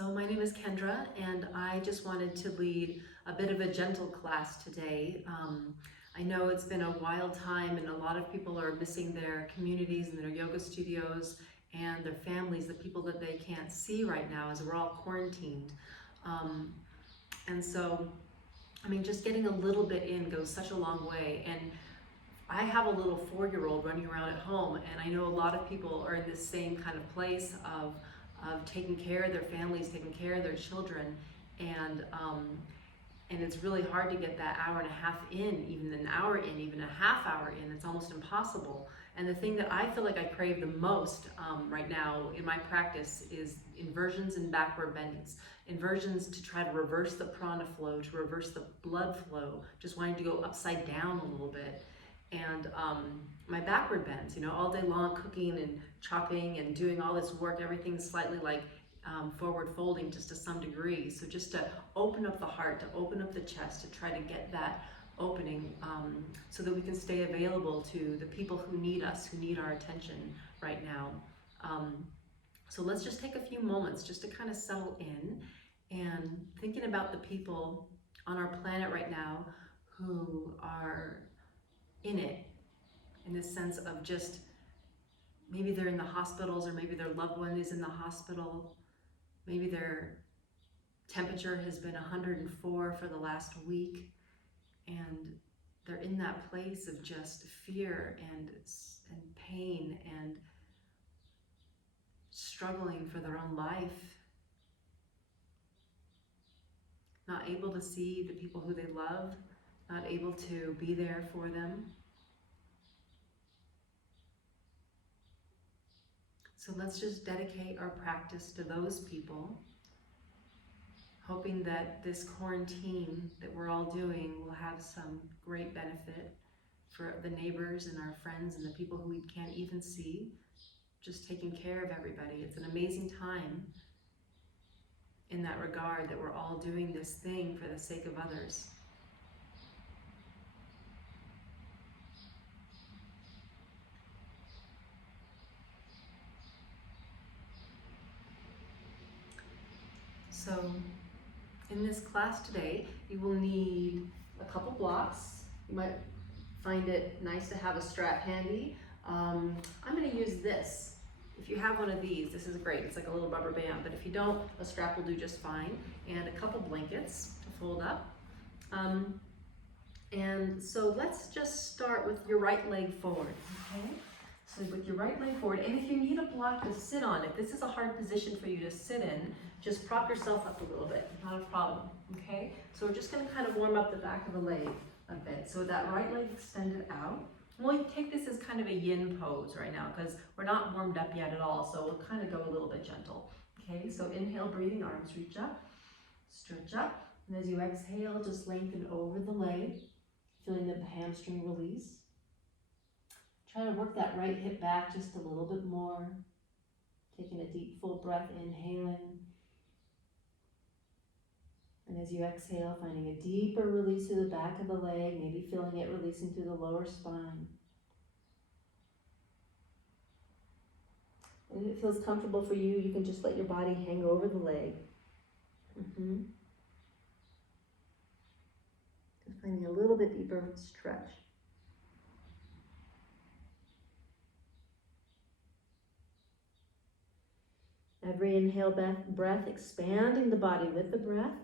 So my name is Kendra, and I just wanted to lead a bit of a gentle class today. I know it's been a wild time and a lot of people are missing their communities and their yoga studios and their families, the people that they can't see right now as we're all quarantined. And so, I mean, just getting a little bit in goes such a long way. And I have a little 4-year-old running around at home, and I know a lot of people are in this same kind of place of taking care of their families, taking care of their children, and it's really hard to get that hour and a half in, even an hour in, even a half hour in. It's almost impossible. And the thing that I feel like I crave the most right now in my practice is inversions and backward bendings. Inversions to try to reverse the prana flow, to reverse the blood flow, just wanting to go upside down a little bit. And my backward bends, you know, all day long cooking and chopping and doing all this work, everything's slightly like forward folding just to some degree. So just to open up the heart, to open up the chest, to try to get that opening so that we can stay available to the people who need us, who need our attention right now. So let's just take a few moments just to kind of settle in and thinking about the people on our planet right now who are in it, in this sense of just maybe they're in the hospitals, or maybe their loved one is in the hospital, maybe their temperature has been 104 for the last week, and they're in that place of just fear and pain and struggling for their own life, not able to see the people who they love, not able to be there for them. So let's just dedicate our practice to those people, hoping that this quarantine that we're all doing will have some great benefit for the neighbors and our friends and the people who we can't even see, just taking care of everybody. It's an amazing time in that regard, that we're all doing this thing for the sake of others. So in this class today, you will need a couple blocks. You might find it nice to have a strap handy. I'm going to use this. If you have one of these, this is great. It's like a little rubber band, but if you don't, a strap will do just fine. And a couple blankets to fold up. And so let's just start with your right leg forward, okay? So with your right leg forward, and if you need a block to sit on, if this is a hard position for you to sit in, just prop yourself up a little bit, not a problem, okay? So we're just gonna kind of warm up the back of the leg a bit. So that right leg extended out. We'll take this as kind of a yin pose right now because we're not warmed up yet at all, so we'll kind of go a little bit gentle, okay? So inhale, breathing, arms reach up, stretch up, and as you exhale, just lengthen over the leg, feeling the hamstring release. Try to work that right hip back just a little bit more. Taking a deep, full breath, inhaling. And as you exhale, finding a deeper release through the back of the leg, maybe feeling it releasing through the lower spine. And if it feels comfortable for you, you can just let your body hang over the leg. Just finding a little bit deeper stretch. Every inhale breath, expanding the body with the breath.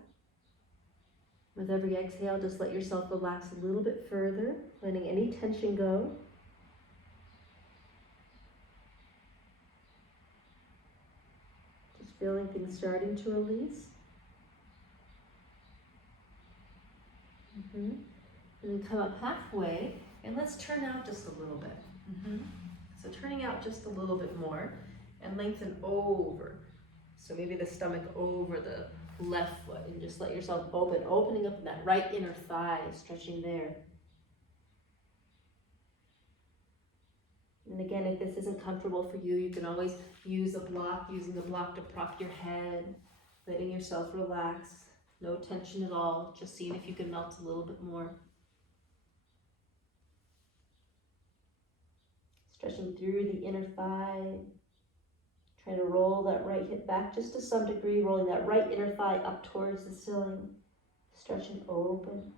With every exhale, just let yourself relax a little bit further, letting any tension go. Just feeling things starting to release. And then come up halfway, and let's turn out just a little bit. So turning out just a little bit more, and lengthen over. So maybe the stomach over the left foot, and just let yourself open, opening up that right inner thigh, stretching there. And again, if this isn't comfortable for you, you can always use a block, using the block to prop your head, letting yourself relax, no tension at all, just seeing if you can melt a little bit more. Stretching through the inner thigh, Try to roll that right hip back just to some degree, rolling that right inner thigh up towards the ceiling, stretching open.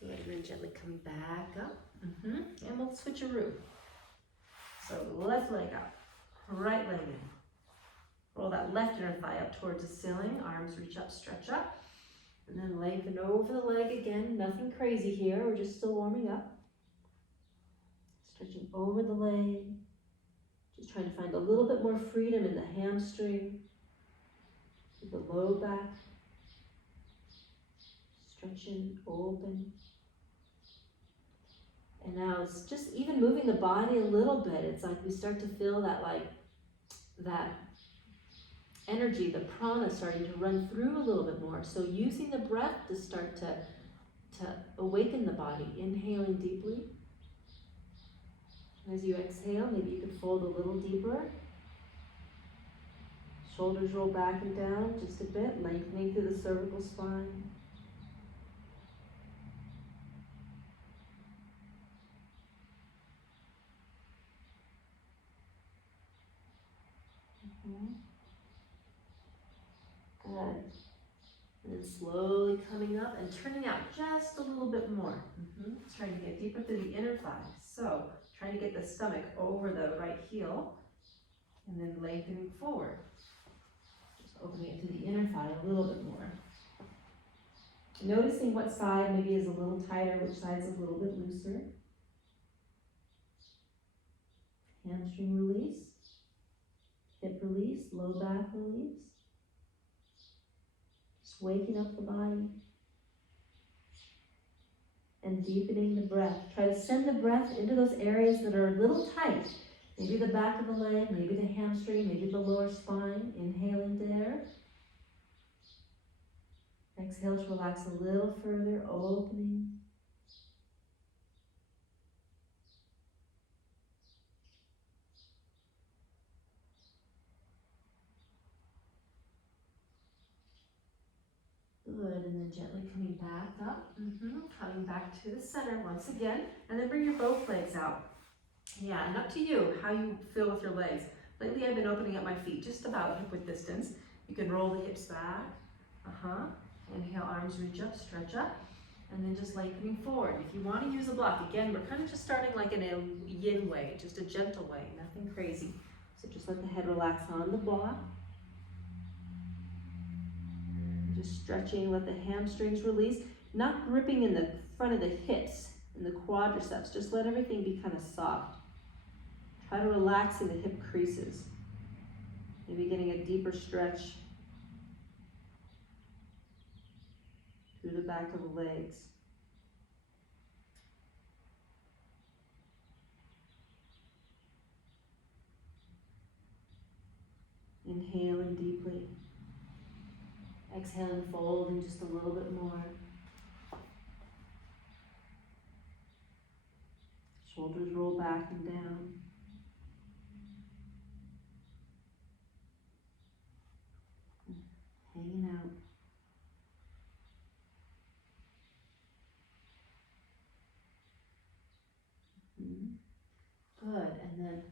Good, and then gently come back up. And we'll switcheroo. So left leg up, right leg in. Roll that left inner thigh up towards the ceiling, arms reach up, stretch up. And then lengthen over the leg again, nothing crazy here, we're just still warming up. Stretching over the leg, just trying to find a little bit more freedom in the hamstring, the low back. Stretching open. And now it's just even moving the body a little bit. It's like we start to feel that that energy, the prana starting to run through a little bit more. So using the breath to start to awaken the body, inhaling deeply. As you exhale, maybe you can fold a little deeper. Shoulders roll back and down just a bit, lengthening through the cervical spine. Good. And then slowly coming up and turning out just a little bit more. Trying to get deeper through the inner thigh. So trying to get the stomach over the right heel and then lengthening forward. Just opening it to the inner thigh a little bit more. Noticing what side maybe is a little tighter, which side is a little bit looser. Hamstring release, hip release, low back release. Just waking up the body and deepening the breath. Try to send the breath into those areas that are a little tight. Maybe the back of the leg, maybe the hamstring, maybe the lower spine. Inhaling there. Exhale to relax a little further, opening. Good, and then gently coming back up. Coming back to the center once again, and then bring your both legs out. Yeah, and up to you how you feel with your legs. Lately I've been opening up my feet just about hip width distance. You can roll the hips back. Inhale, arms reach up, stretch up, and then just lengthening forward. If you want to use a block, again, we're kind of just starting like in a yin way, just a gentle way, nothing crazy. So just let the head relax on the block. Just stretching, let the hamstrings release, not gripping in the front of the hips and the quadriceps. Just let everything be kind of soft. Try to relax in the hip creases. Maybe getting a deeper stretch through the back of the legs. Inhaling deeply. Exhaling, folding just a little bit more. Shoulders roll back and down. Hanging out. Good, and then,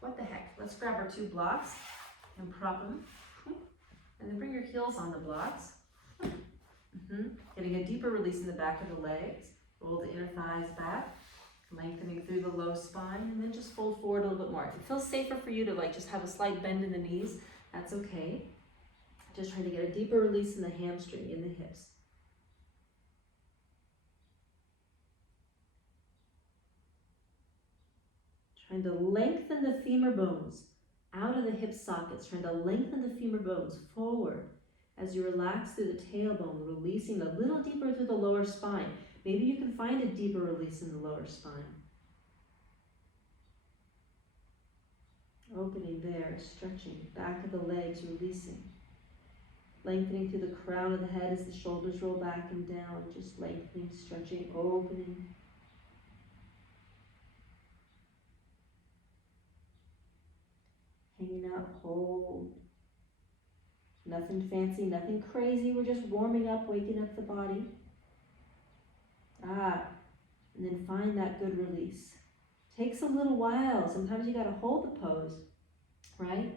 what the heck, let's grab our two blocks and prop them. And then bring your heels on the blocks. Getting a deeper release in the back of the legs. Roll the inner thighs back, lengthening through the low spine, and then just fold forward a little bit more. If it feels safer for you to just have a slight bend in the knees, that's okay. Just trying to get a deeper release in the hamstring, in the hips. Trying to lengthen the femur bones out of the hip sockets, trying to lengthen the femur bones forward as you relax through the tailbone, releasing a little deeper through the lower spine. Maybe you can find a deeper release in the lower spine. Opening there, stretching, back of the legs releasing. Lengthening through the crown of the head as the shoulders roll back and down, just lengthening, stretching, opening. Hanging out, hold. Nothing fancy, nothing crazy. We're just warming up, waking up the body. and then find that good release. Takes a little while. Sometimes you got to hold the pose, right?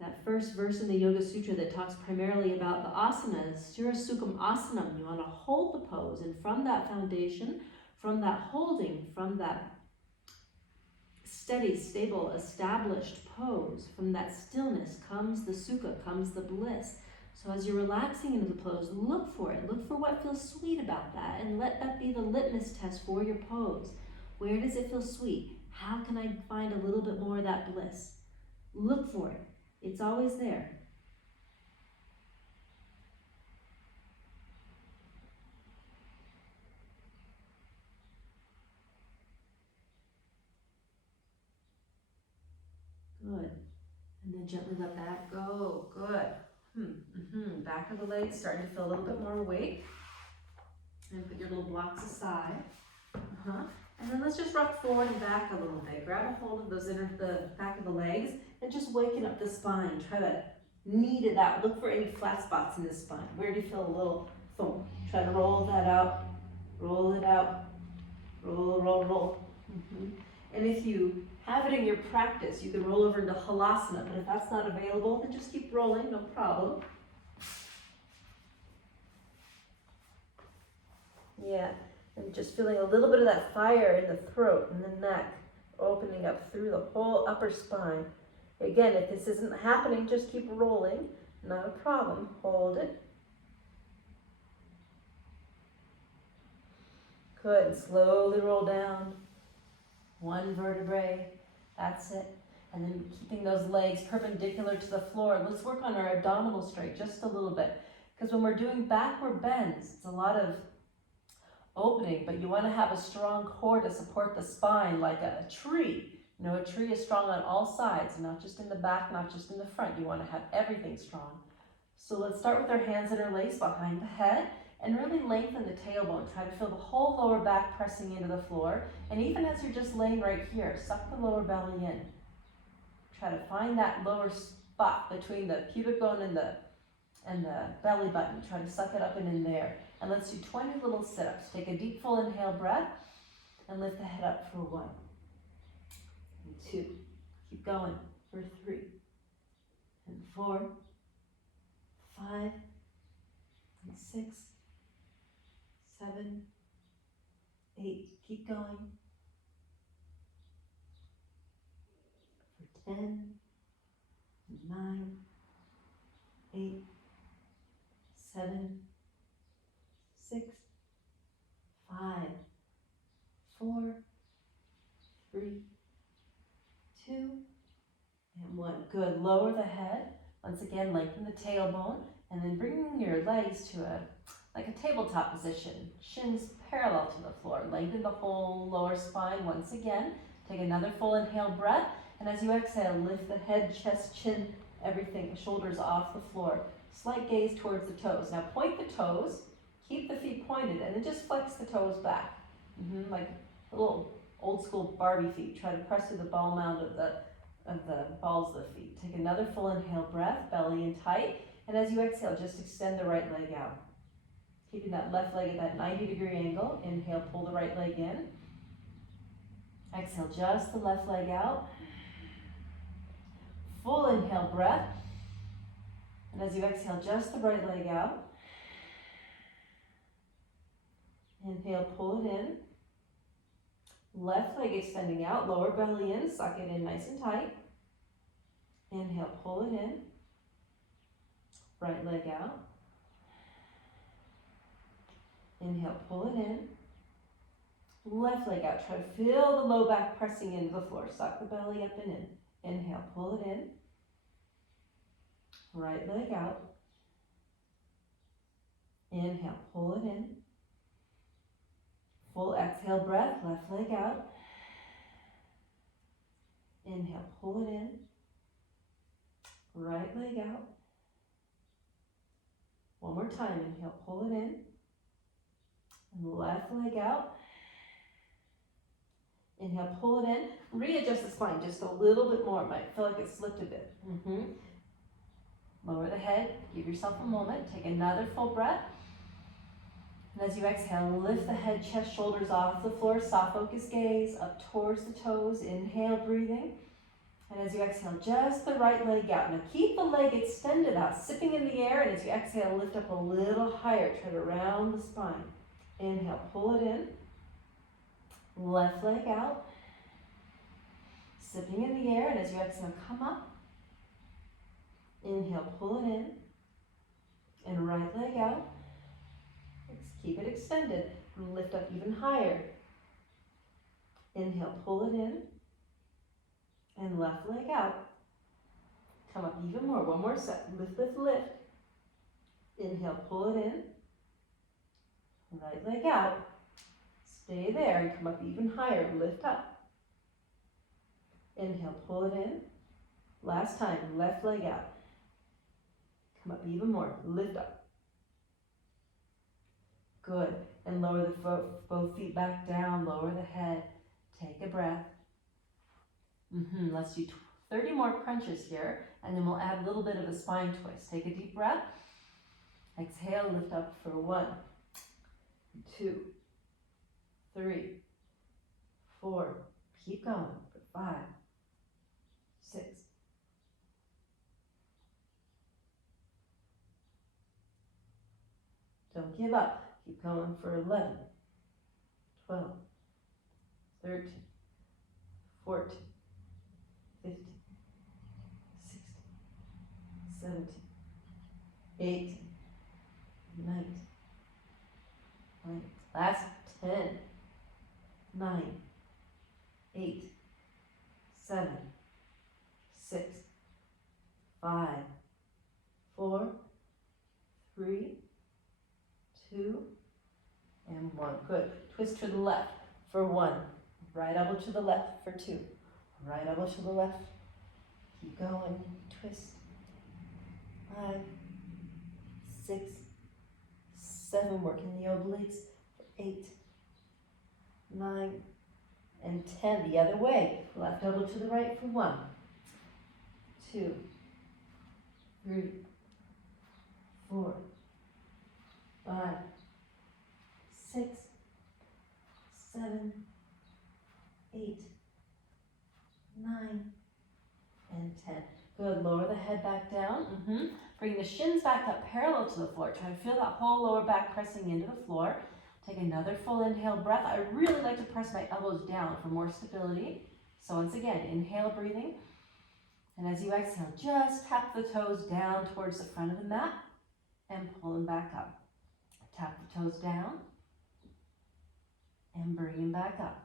That first verse in the Yoga Sutra that talks primarily about the asanas, Surasukham Asanam, you want to hold the pose, and from that foundation, from that holding, from that steady, stable, established pose, from that stillness comes the sukha, comes the bliss. So as you're relaxing into the pose, look for it. Look for what feels sweet about that, and let that be the litmus test for your pose. Where does it feel sweet? How can I find a little bit more of that bliss? Look for it. It's always there. Good. And then gently let that go. Good. Back of the legs starting to feel a little bit more weight. And put your little blocks aside. And then let's just rock forward and back a little bit. Grab a hold of the back of the legs and just waken up the spine. Try to knead it out. Look for any flat spots in the spine. Where do you feel a little thump? Try to roll that out. Roll it out. Roll, roll, roll. And if you have it in your practice, you can roll over into halasana. But if that's not available, then just keep rolling, no problem. Yeah. And just feeling a little bit of that fire in the throat and the neck, opening up through the whole upper spine. Again, if this isn't happening, just keep rolling. Not a problem. Hold it. Good. Slowly roll down. One vertebrae. That's it. And then keeping those legs perpendicular to the floor. Let's work on our abdominal straight just a little bit. Because when we're doing backward bends, it's a lot of opening, but you want to have a strong core to support the spine like a tree. You know, a tree is strong on all sides, not just in the back, not just in the front. You want to have everything strong. So let's start with our hands interlaced behind the head and really lengthen the tailbone. Try to feel the whole lower back pressing into the floor. And even as you're just laying right here, suck the lower belly in. Try to find that lower spot between the pubic bone and the belly button. Try to suck it up and in there. And let's do 20 little sit-ups. Take a deep, full inhale breath and lift the head up for 1 and 2. Keep going for 3 and 4, 5 and 6, 7, 8. Keep going for 10, 9, 8, 7, 6, 5, 4, 3, 2, and 1. Good. Lower the head. Once again, lengthen the tailbone, and then bringing your legs to like a tabletop position. Shins parallel to the floor. Lengthen the whole lower spine once again. Take another full inhale breath, and as you exhale, lift the head, chest, chin, everything, shoulders off the floor. Slight gaze towards the toes. Now point the toes. Keep the feet pointed and then just flex the toes back. Like little old school Barbie feet. Try to press through the ball mound of the balls of the feet. Take another full inhale breath, belly in tight. And as you exhale, just extend the right leg out. Keeping that left leg at that 90-degree angle. Inhale, pull the right leg in. Exhale, just the left leg out. Full inhale breath. And as you exhale, just the right leg out. Inhale, pull it in. Left leg extending out, lower belly in, suck it in nice and tight. Inhale, pull it in. Right leg out. Inhale, pull it in. Left leg out. Try to feel the low back pressing into the floor. Suck the belly up and in. Inhale, pull it in. Right leg out. Inhale, pull it in. Full exhale breath, left leg out. Inhale, pull it in. Right leg out. One more time, inhale, pull it in. And left leg out. Inhale, pull it in. Readjust the spine just a little bit more. It might feel like it slipped a bit. Lower the head, give yourself a moment. Take another full breath. And as you exhale, lift the head, chest, shoulders off the floor. Soft focus gaze up towards the toes. Inhale, breathing. And as you exhale, just the right leg out. Now keep the leg extended out, sipping in the air. And as you exhale, lift up a little higher. Try to round the spine. Inhale, pull it in. Left leg out. Sipping in the air. And as you exhale, come up. Inhale, pull it in. And right leg out. Keep it extended. Lift up even higher. Inhale, pull it in. And left leg out. Come up even more. One more set. Lift, lift, lift. Inhale, pull it in. Right leg out. Stay there and come up even higher. Lift up. Inhale, pull it in. Last time, left leg out. Come up even more. Lift up. Good. And lower the both feet back down. Lower the head. Take a breath. Let's do 30 more crunches here, and then we'll add a little bit of a spine twist. Take a deep breath. Exhale, lift up for 1, 2, 3, 4. Keep going for 5, 6. Don't give up. Keep going for 11, 12, 13, 14, 15, 16, 17, 18, 19, 20. Last 10, 9, 8, 7, 6, 5, 4, 3, 2, and 1. Good. Twist to the left for 1. Right elbow to the left for 2. Right elbow to the left. Keep going. Twist. 5, 6, 7. Working the obliques for 8, 9, and 10. The other way. Left elbow to the right for 1, 2, 3, 4, 5, 6, 7, 8, 9, and 10. Good. Lower the head back down. Bring the shins back up parallel to the floor. Try to feel that whole lower back pressing into the floor. Take another full inhale breath. I really like to press my elbows down for more stability. So once again, inhale, breathing. And as you exhale, just tap the toes down towards the front of the mat and pull them back up. Tap the toes down and bring them back up.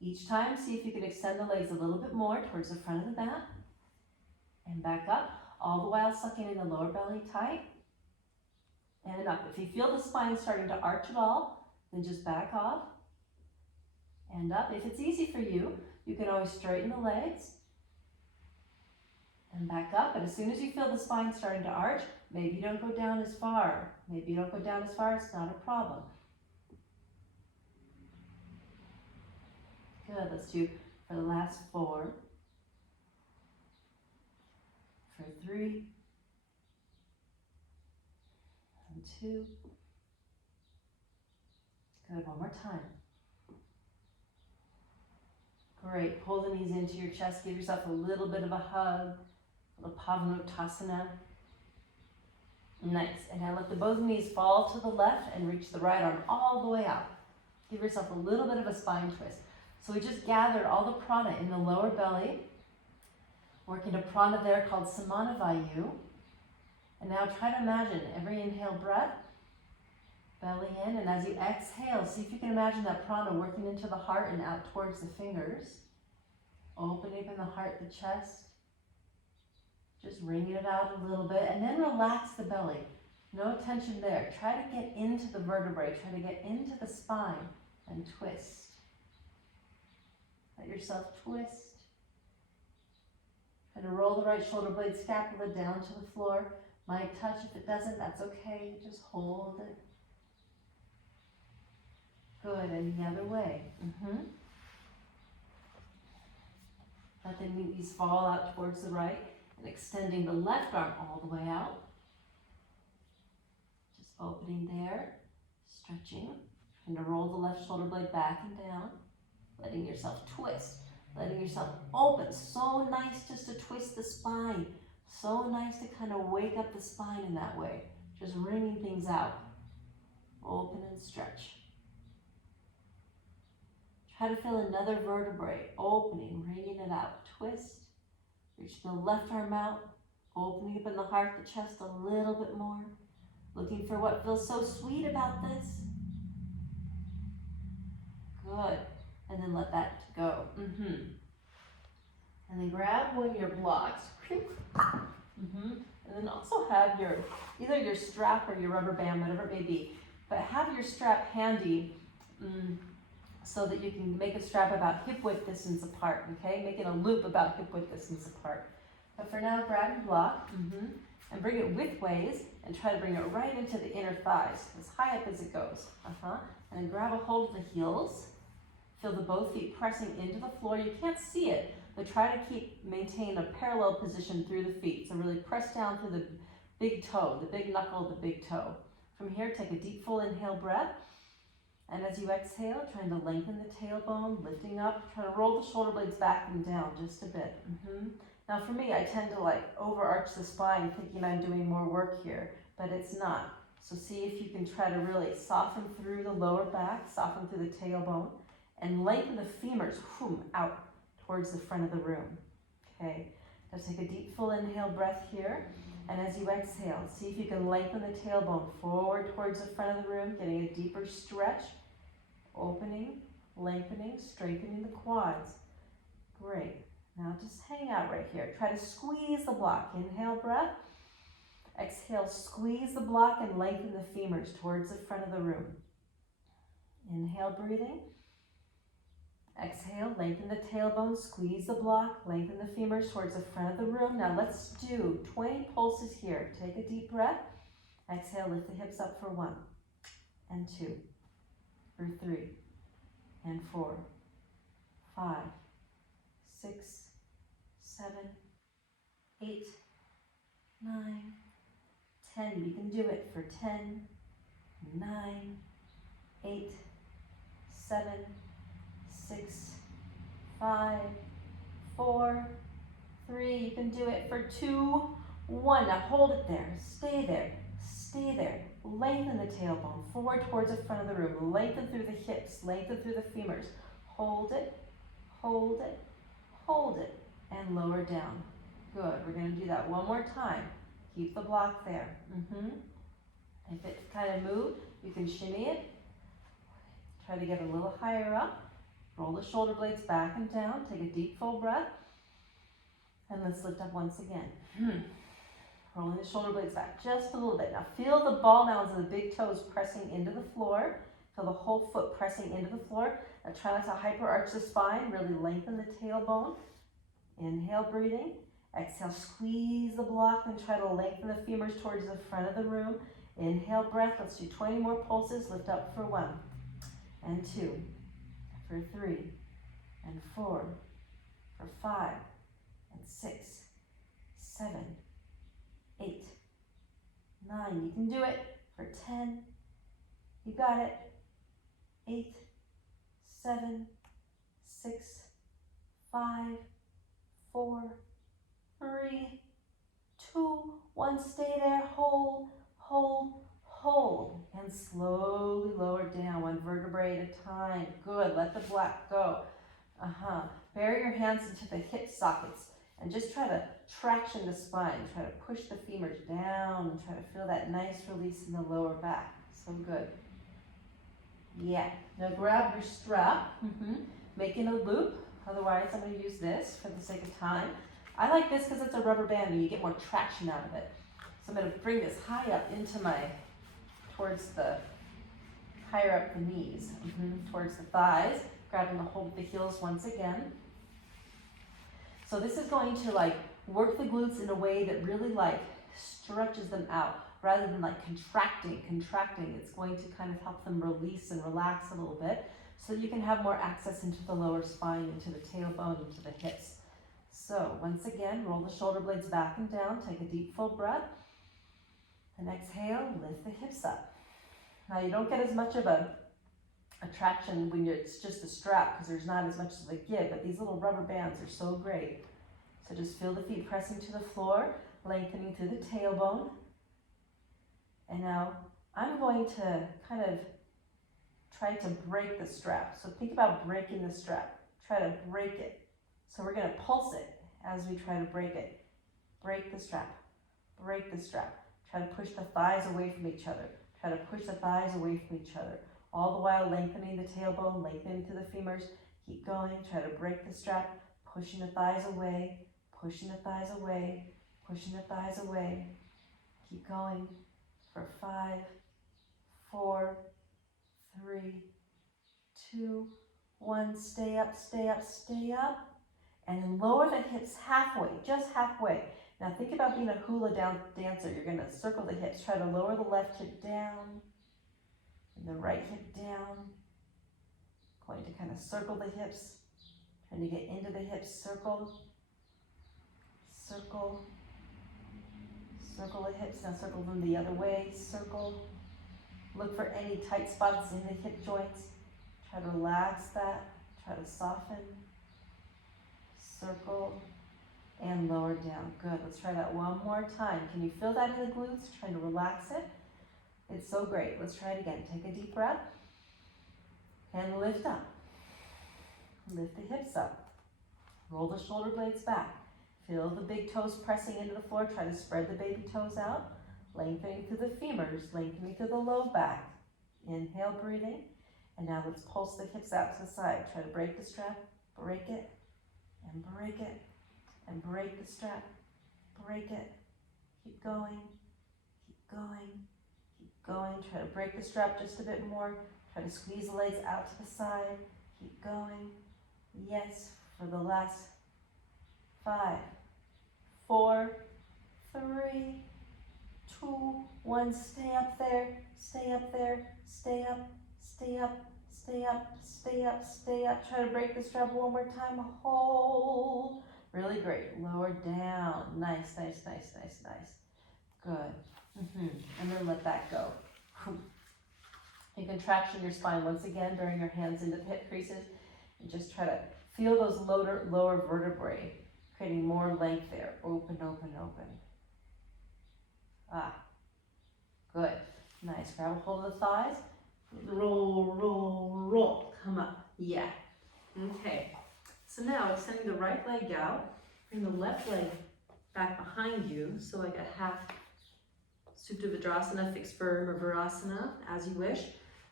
Each time, see if you can extend the legs a little bit more towards the front of the mat and back up, all the while sucking in the lower belly tight and up. If you feel the spine starting to arch at all, then just back off and up. If it's easy for you, you can always straighten the legs and back up. But as soon as you feel the spine starting to arch, maybe you don't go down as far. Maybe you don't go down as far, it's not a problem. Good, let's do for the last 4, for 3, and 2. Good, one more time. Great, pull the knees into your chest, give yourself a little bit of a hug, a little Pavanottasana. Nice, and now let both knees fall to the left and reach the right arm all the way out. Give yourself a little bit of a spine twist. So we just gathered all the prana in the lower belly, working a prana there called Samanavayu. And now try to imagine every inhale breath, belly in, and as you exhale, see if you can imagine that prana working into the heart and out towards the fingers. Opening up in the heart, the chest. Just wringing it out a little bit, and then relax the belly. No tension there. Try to get into the vertebrae. Try to get into the spine and twist. Let yourself twist. Try to roll the right shoulder blade scapula down to the floor. Might touch. If it doesn't, that's okay. Just hold it. Good, and the other way. Let the knees fall out towards the right. And extending the left arm all the way out. Just opening there. Stretching. And to roll the left shoulder blade back and down. Letting yourself twist. Letting yourself open. So nice just to twist the spine. So nice to kind of wake up the spine in that way. Just wringing things out. Open and stretch. Try to feel another vertebrae. Opening, wringing it out. Twist. Reach the left arm out. Opening up in the heart, the chest a little bit more. Looking for what feels so sweet about this. Good. And then let that go. And then grab one of your blocks. And then also have either your strap or your rubber band, whatever it may be. But have your strap handy so that you can make a strap about hip width distance apart, okay? Make it a loop about hip width distance apart. But for now, grab your block and bring it widthways and try to bring it right into the inner thighs, as high up as it goes. And then grab a hold of the heels. Feel the both feet pressing into the floor. You can't see it, but try to maintain a parallel position through the feet. So really press down through the big toe, the big knuckle of the big toe. From here, take a deep full inhale breath. And as you exhale, trying to lengthen the tailbone, lifting up, try to roll the shoulder blades back and down just a bit. Now for me, I tend to overarch the spine thinking I'm doing more work here, but it's not. So see if you can try to really soften through the lower back, soften through the tailbone, and lengthen the femurs out towards the front of the room. Okay, now take a deep full inhale breath here. And as you exhale, see if you can lengthen the tailbone forward towards the front of the room, getting a deeper stretch, opening, lengthening, straightening the quads. Great. Now just hang out right here. Try to squeeze the block. Inhale, breath. Exhale, squeeze the block and lengthen the femurs towards the front of the room. Inhale, breathing. Exhale, lengthen the tailbone, squeeze the block, lengthen the femurs towards the front of the room. Now let's do 20 pulses here. Take a deep breath. Exhale, lift the hips up for 1 and 2, for 3 and 4, 5, 6, 7, 8, 9, 10. You can do it for 10, 9, 8, 7, 6, 5, 4, 3. You can do it for 2, 1. Now hold it there. Stay there. Stay there. Lengthen the tailbone forward towards the front of the room. Lengthen through the hips. Lengthen through the femurs. Hold it. Hold it. Hold it. And lower down. Good. We're going to do that one more time. Keep the block there. If it kind of moved, you can shimmy it. Try to get a little higher up. Roll the shoulder blades back and down. Take a deep full breath. And let's lift up once again. Rolling the shoulder blades back just a little bit. Now feel the ball mounds of the big toes pressing into the floor. Feel the whole foot pressing into the floor. Now try not to hyper arch the spine. Really lengthen the tailbone. Inhale, breathing. Exhale, squeeze the block and try to lengthen the femurs towards the front of the room. Inhale, breath. Let's do 20 more pulses. Lift up for 1 and 2. For 3 and 4, for 5 and 6, 7, 8, 9. You can do it for 10. You got it. 8, 7, 6, 5, 4, 3, 2, 1. Stay there. Hold, hold, hold, and slowly lower down, 1 vertebrae at a time. Good. Let the block go. Bury your hands into the hip sockets and just try to traction the spine. Try to push the femurs down and try to feel that nice release in the lower back. So good. Yeah. Now grab your strap, making a loop. Otherwise, I'm going to use this for the sake of time. I like this because it's a rubber band and you get more traction out of it. So I'm going to bring this high up into towards the, higher up the knees, towards the thighs, grabbing the hold of the heels once again. So this is going to work the glutes in a way that really stretches them out rather than contracting. It's going to kind of help them release and relax a little bit so you can have more access into the lower spine, into the tailbone, into the hips. So once again, roll the shoulder blades back and down, take a deep full breath. And exhale, lift the hips up. Now you don't get as much of a traction when it's just the strap because there's not as much of a give, but these little rubber bands are so great. So just feel the feet pressing to the floor, lengthening through the tailbone. And now I'm going to kind of try to break the strap. So think about breaking the strap. Try to break it. So we're going to pulse it as we try to break it. Break the strap. Break the strap. Try to push the thighs away from each other. Try to push the thighs away from each other. All the while lengthening the tailbone, lengthening to the femurs. Keep going. Try to break the strap. Pushing the thighs away. Pushing the thighs away. Pushing the thighs away. Keep going for 5, 4, 3, 2, 1. Stay up, stay up, stay up. And then lower the hips halfway, just halfway. Now think about being a hula dancer. You're going to circle the hips. Try to lower the left hip down and the right hip down. Going to kind of circle the hips. Trying to get into the hips. Circle, circle, circle the hips. Now circle them the other way. Circle. Look for any tight spots in the hip joints. Try to relax that. Try to soften. Circle and lower down. Good. Let's try that one more time. Can you feel that in the glutes? Trying to relax it. It's so great. Let's try it again. Take a deep breath and lift up. Lift the hips up. Roll the shoulder blades back. Feel the big toes pressing into the floor. Try to spread the baby toes out. Lengthening through the femurs. Lengthening through the low back. Inhale, breathing. And now let's pulse the hips out to the side. Try to break the strap. Break it. And break it, and break the strap, break it, keep going, keep going, keep going. Try to break the strap just a bit more. Try to squeeze the legs out to the side, keep going. Yes, for the last 5, 4, 3, 2, 1. Stay up there, stay up there, stay up, stay up. Stay up, stay up, stay up. Try to break the strap one more time. Hold. Really great. Lower down. Nice, nice, nice, nice, nice. Good. And then let that go. You can traction your spine once again. Bring your hands into the hip creases. And just try to feel those lower vertebrae, creating more length there. Open, open, open. Good. Nice. Grab a hold of the thighs. Roll, roll, roll. Come up. Yeah. Okay. So now extending the right leg out. Bring the left leg back behind you. So like a half Supta Vidrasana, fixed firm, or Virasana, as you wish.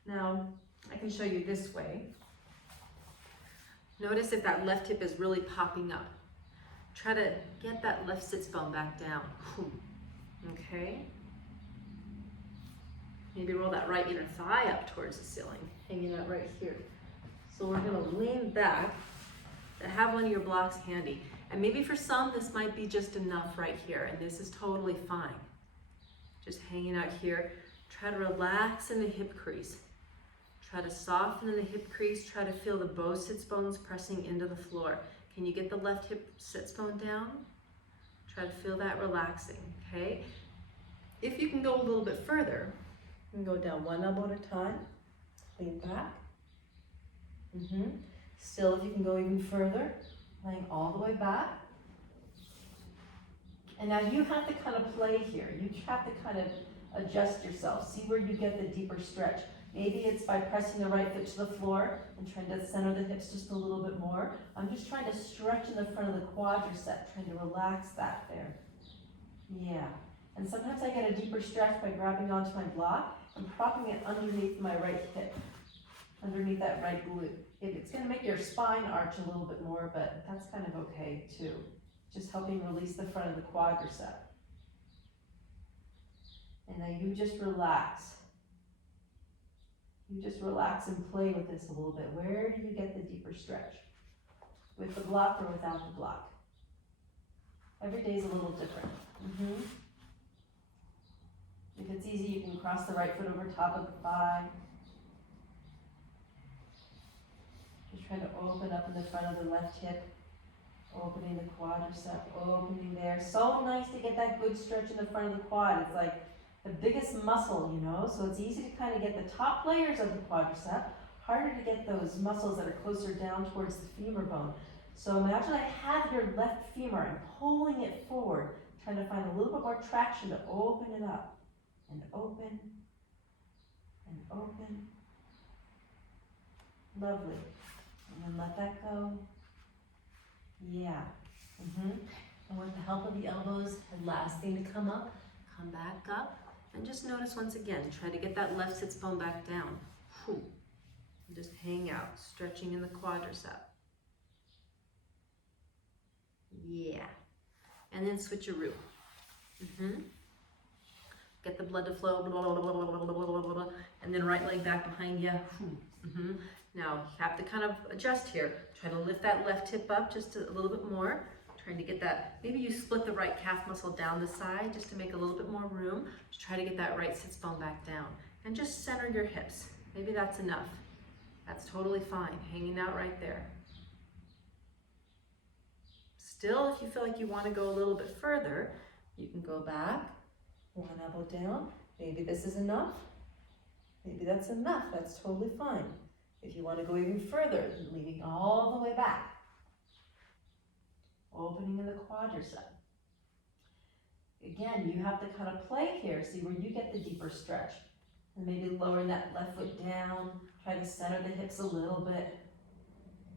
Now I can show you this way. Notice if that left hip is really popping up. Try to get that left sits bone back down. Okay. Maybe roll that right inner thigh up towards the ceiling, hanging out right here. So we're gonna lean back and have one of your blocks handy. And maybe for some, this might be just enough right here, and this is totally fine. Just hanging out here. Try to relax in the hip crease. Try to soften in the hip crease. Try to feel the both sits bones pressing into the floor. Can you get the left hip sits bone down? Try to feel that relaxing, okay? If you can go a little bit further, you can go down one elbow at a time, lean back. Still, if you can go even further, laying all the way back. And now you have to kind of play here. You have to kind of adjust yourself. See where you get the deeper stretch. Maybe it's by pressing the right foot to the floor and trying to center the hips just a little bit more. I'm just trying to stretch in the front of the quadricep, trying to relax that there. Yeah. And sometimes I get a deeper stretch by grabbing onto my block and propping it underneath my right hip, underneath that right glute. It's going to make your spine arch a little bit more, but that's kind of okay too. Just helping release the front of the quadricep. And now you just relax. You just relax and play with this a little bit. Where do you get the deeper stretch? With the block or without the block? Every day is a little different. If it's easy, you can cross the right foot over top of the thigh. Just trying to open up in the front of the left hip. Opening the quadricep, opening there. So nice to get that good stretch in the front of the quad. It's like the biggest muscle, you know, so it's easy to kind of get the top layers of the quadricep, harder to get those muscles that are closer down towards the femur bone. So imagine I have your left femur and pulling it forward, trying to find a little bit more traction to open it up, and open, and open. Lovely. And then let that go. Yeah. And with the help of the elbows, the last thing to come up, come back up, and just notice once again, try to get that left sits bone back down. Whew. And just hang out, stretching in the quadricep. Yeah. And then switcheroo. Get the blood to flow, blah, blah, blah, blah, blah, blah, blah, blah, blah. And then right leg back behind you. Now, you have to kind of adjust here. Try to lift that left hip up just a little bit more. Trying to get that, maybe you split the right calf muscle down the side just to make a little bit more room. Just try to get that right sits bone back down. And just center your hips. Maybe that's enough. That's totally fine, hanging out right there. Still, if you feel like you want to go a little bit further, you can go back, one elbow down. Maybe this is enough. Maybe that's enough, that's totally fine. If you want to go even further, leaning all the way back. Opening in the quadricep. Again, you have to kind of play here, see where you get the deeper stretch. And maybe lowering that left foot down, try to center the hips a little bit.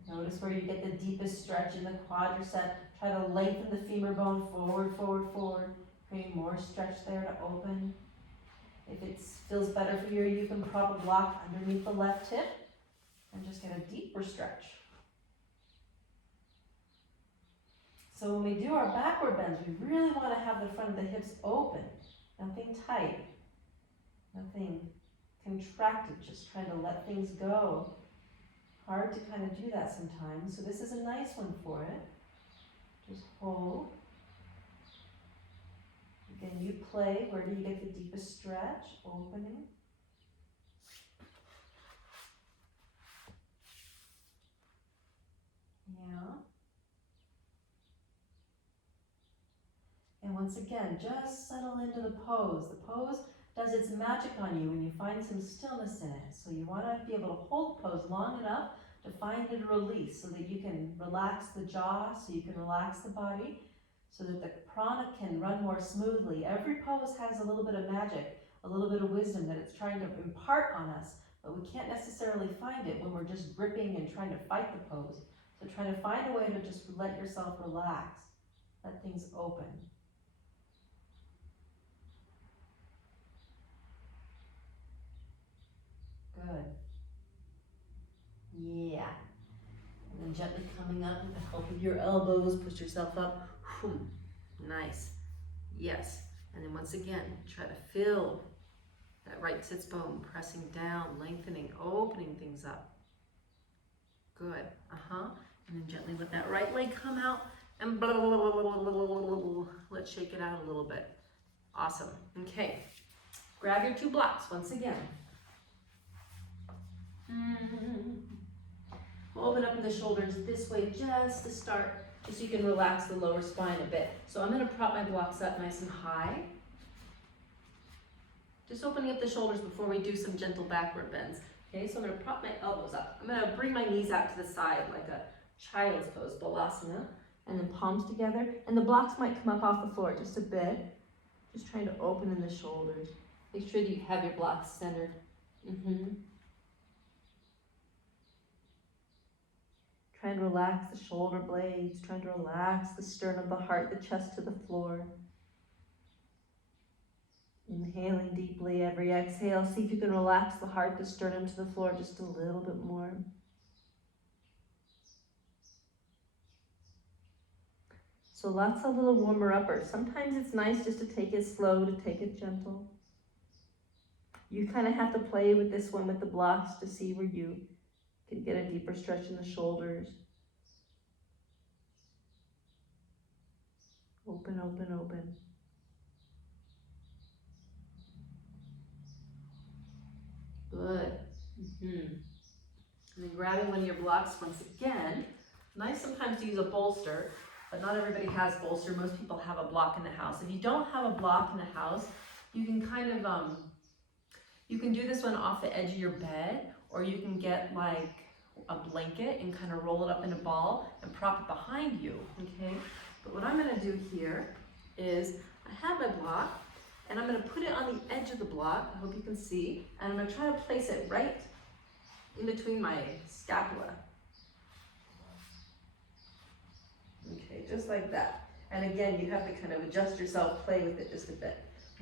Notice where you get the deepest stretch in the quadricep. Try to lengthen the femur bone forward, forward, forward. Create more stretch there to open. If it feels better for you, you can prop a block underneath the left hip and just get a deeper stretch. So when we do our backward bends, we really want to have the front of the hips open. Nothing tight. Nothing contracted. Just trying to let things go. Hard to kind of do that sometimes. So this is a nice one for it. Just hold. Again, you play. Where do you get the deepest stretch? Opening. Yeah. And once again, just settle into the pose. The pose does its magic on you when you find some stillness in it. So you want to be able to hold the pose long enough to find it a release so that you can relax the jaw, so you can relax the body, so that the prana can run more smoothly. Every pose has a little bit of magic, a little bit of wisdom that it's trying to impart on us, but we can't necessarily find it when we're just gripping and trying to fight the pose. So try to find a way to just let yourself relax, let things open. Good. Yeah. And then gently coming up with the help of your elbows, push yourself up. Whew. Nice. Yes. And then once again, try to feel that right sits bone, pressing down, lengthening, opening things up. Good. And then gently let that right leg come out and blah, blah, blah, blah, blah, blah, blah, blah. Let's shake it out a little bit. Awesome. Okay. Grab your two blocks once again. Open up in the shoulders this way just to start, just so you can relax the lower spine a bit. So I'm going to prop my blocks up nice and high. Just opening up the shoulders before we do some gentle backward bends. Okay, so I'm going to prop my elbows up. I'm going to bring my knees out to the side like a child's pose, balasana, and then palms together. And the blocks might come up off the floor just a bit. Just trying to open in the shoulders. Make sure that you have your blocks centered. Trying to relax the shoulder blades, trying to relax the sternum, the heart, the chest to the floor. Inhaling deeply every exhale. See if you can relax the heart, the sternum to the floor just a little bit more. So lots of little warmer uppers. Sometimes it's nice just to take it slow, to take it gentle. You kind of have to play with this one with the blocks to see where you can get a deeper stretch in the shoulders. Open, open, open. Good. And then grabbing one of your blocks once again. Nice sometimes to use a bolster, but not everybody has bolster. Most people have a block in the house. If you don't have a block in the house, You can kind of, you can do this one off the edge of your bed, or you can get like a blanket and kind of roll it up in a ball and prop it behind you, okay? But what I'm gonna do here is I have my block and I'm gonna put it on the edge of the block, I hope you can see, and I'm gonna try to place it right in between my scapula. Okay, just like that. And again, you have to kind of adjust yourself, play with it just a bit.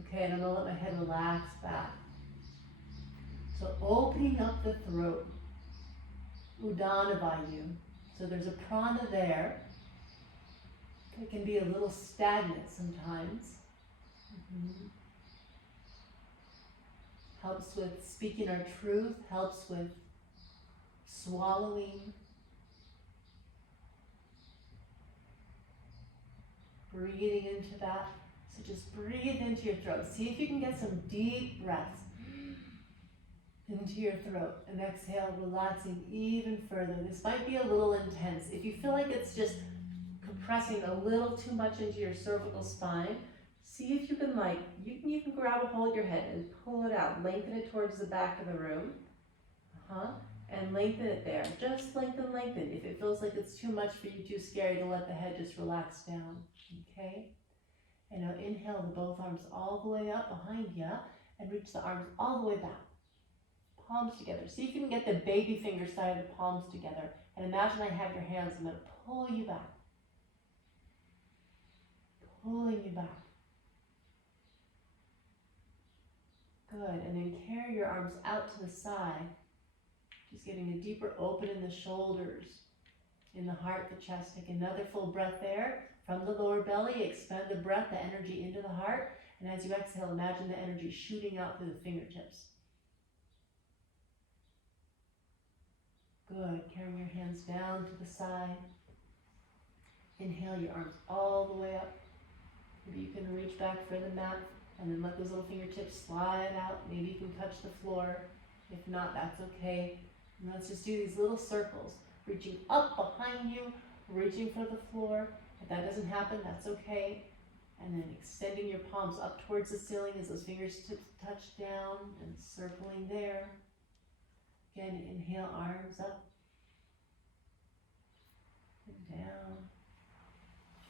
Okay, and I'm gonna let my head relax back. So opening up the throat, Udana Vayu. So there's a prana there. It can be a little stagnant sometimes. Helps with speaking our truth, helps with swallowing. Breathing into that. So just breathe into your throat. See if you can get some deep breaths into your throat, and exhale, relaxing even further. This might be a little intense. If you feel like it's just compressing a little too much into your cervical spine, see if you can you can even grab a hold of your head and pull it out. Lengthen it towards the back of the room. And lengthen it there. Just lengthen. If it feels like it's too much for you, too scary, to let the head just relax down. Okay? And now inhale both arms all the way up behind you, and reach the arms all the way back. Palms together. See if you can get the baby finger side of the palms together. And imagine I have your hands. I'm going to pull you back. Pulling you back. Good. And then carry your arms out to the side. Just getting a deeper open in the shoulders, in the heart, the chest. Take another full breath there. From the lower belly, expend the breath, the energy into the heart. And as you exhale, imagine the energy shooting out through the fingertips. Good. Carrying your hands down to the side. Inhale your arms all the way up. Maybe you can reach back for the mat and then let those little fingertips slide out. Maybe you can touch the floor. If not, that's okay. And let's just do these little circles. Reaching up behind you, reaching for the floor. If that doesn't happen, that's okay. And then extending your palms up towards the ceiling as those fingertips touch down and circling there. Again, inhale, arms up and down.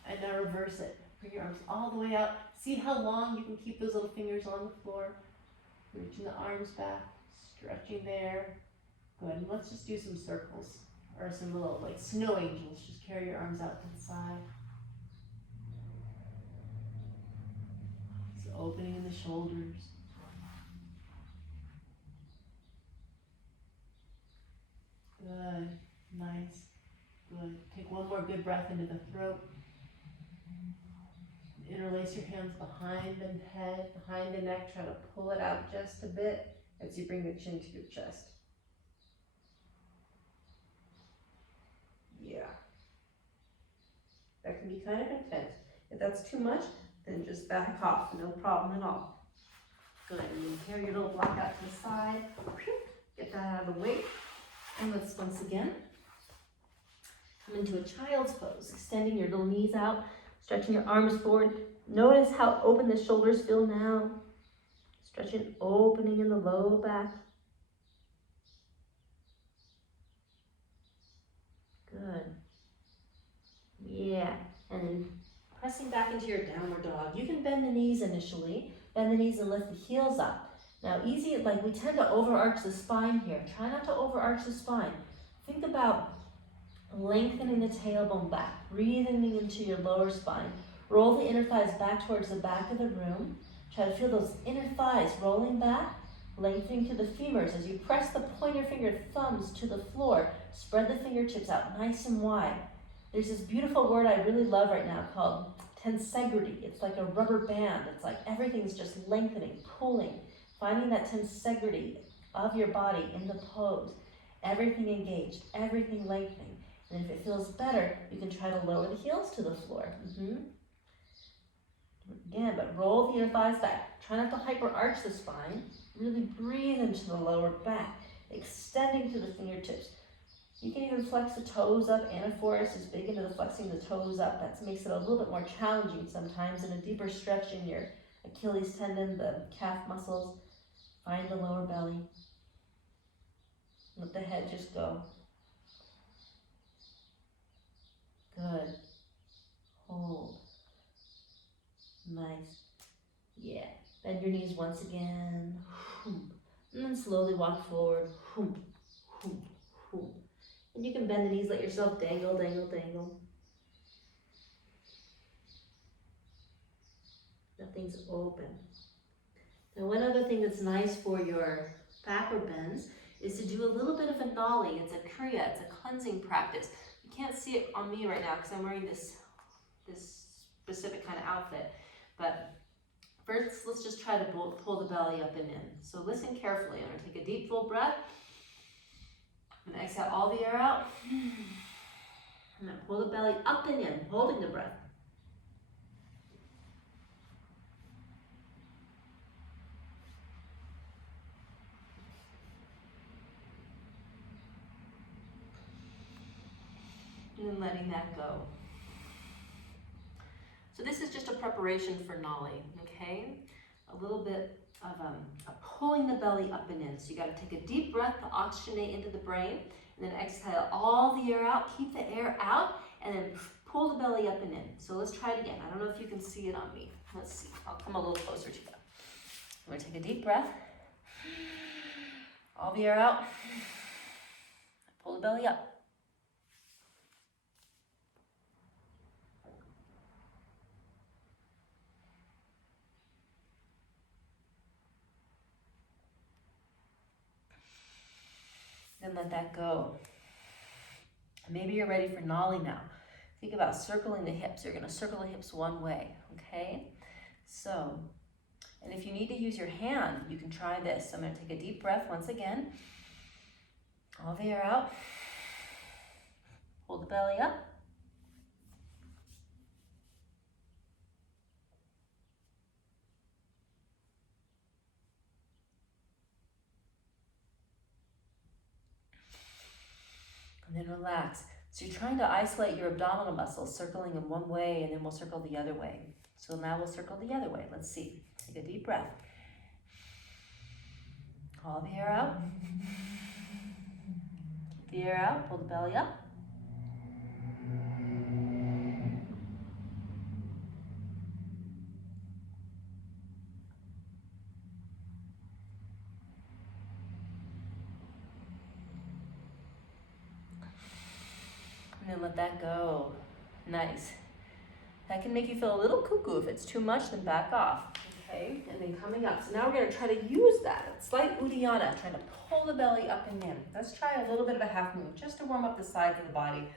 And now reverse it. Bring your arms all the way out. See how long you can keep those little fingers on the floor. Reaching the arms back, stretching there. Good, and let's just do some circles, or some little like snow angels. Just carry your arms out to the side. So opening in the shoulders. Good, nice, good. Take one more good breath into the throat. Interlace your hands behind the head, behind the neck. Try to pull it out just a bit as you bring the chin to your chest. Yeah. That can be kind of intense. If that's too much, then just back off. No problem at all. Good. And then carry your little block out to the side. Get that out of the way. And let's once again come into a child's pose, extending your little knees out, stretching your arms forward. Notice how open the shoulders feel now. Stretching, opening in the low back. Good. Yeah. And then pressing back into your downward dog. You can bend the knees initially. Bend the knees and lift the heels up. Now easy, we tend to overarch the spine here. Try not to overarch the spine. Think about lengthening the tailbone back, breathing into your lower spine. Roll the inner thighs back towards the back of the room. Try to feel those inner thighs rolling back, lengthening to the femurs. As you press the pointer finger thumbs to the floor, spread the fingertips out nice and wide. There's this beautiful word I really love right now called tensegrity. It's like a rubber band. It's like everything's just lengthening, pulling, finding that tensegrity of your body in the pose. Everything engaged, everything lengthening. And if it feels better, you can try to lower the heels to the floor. Again, but roll the inner thighs back. Try not to hyper-arch the spine. Really breathe into the lower back, extending to the fingertips. You can even flex the toes up. Anaphorus is big into the flexing the toes up. That makes it a little bit more challenging sometimes, and a deeper stretch in your Achilles tendon, the calf muscles. Find the lower belly. Let the head just go. Good. Hold. Nice. Yeah. Bend your knees once again. And then slowly walk forward. And you can bend the knees, let yourself dangle, dangle, dangle. Nothing's open. Now, one other thing that's nice for your backward bends is to do a little bit of a nollie. It's a kriya, it's a cleansing practice. You can't see it on me right now because I'm wearing this specific kind of outfit. But first, let's just try to pull the belly up and in. So listen carefully. I'm gonna take a deep, full breath. And exhale all the air out. And then pull the belly up and in, holding the breath. And letting that go. So this is just a preparation for nollie, okay? A little bit of pulling the belly up and in. So you gotta take a deep breath to oxygenate into the brain, and then exhale all the air out, keep the air out, and then pull the belly up and in. So let's try it again. I don't know if you can see it on me. Let's see, I'll come a little closer to that. I'm gonna take a deep breath, all the air out, pull the belly up. Then let that go. Maybe you're ready for nollie now. Think about circling the hips. You're gonna circle the hips one way, okay? So, and if you need to use your hand, you can try this. I'm gonna take a deep breath once again. All the air out. Hold the belly up. And then relax. So you're trying to isolate your abdominal muscles, circling in one way, and then we'll circle the other way. So now we'll circle the other way. Let's see. Take a deep breath. All the air out. Keep the air out. Pull the belly up. And then let that go. Nice. That can make you feel a little cuckoo. If it's too much, then back off. Okay, and then coming up. So now we're gonna try to use that slight Uddiyana, trying to pull the belly up and in. Let's try a little bit of a half moon, just to warm up the sides of the body.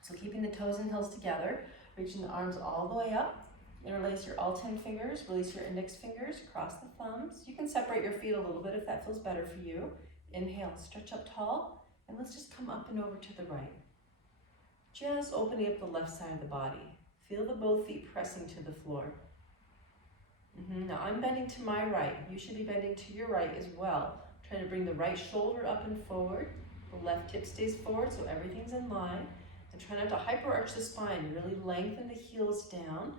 So keeping the toes and heels together, reaching the arms all the way up. Interlace your all 10 fingers, release your index fingers, cross the thumbs. You can separate your feet a little bit if that feels better for you. Inhale, stretch up tall, and let's just come up and over to the right. Just opening up the left side of the body. Feel the both feet pressing to the floor. Now I'm bending to my right. You should be bending to your right as well. Trying to bring the right shoulder up and forward. The left hip stays forward so everything's in line. And try not to hyperarch the spine. Really lengthen the heels down.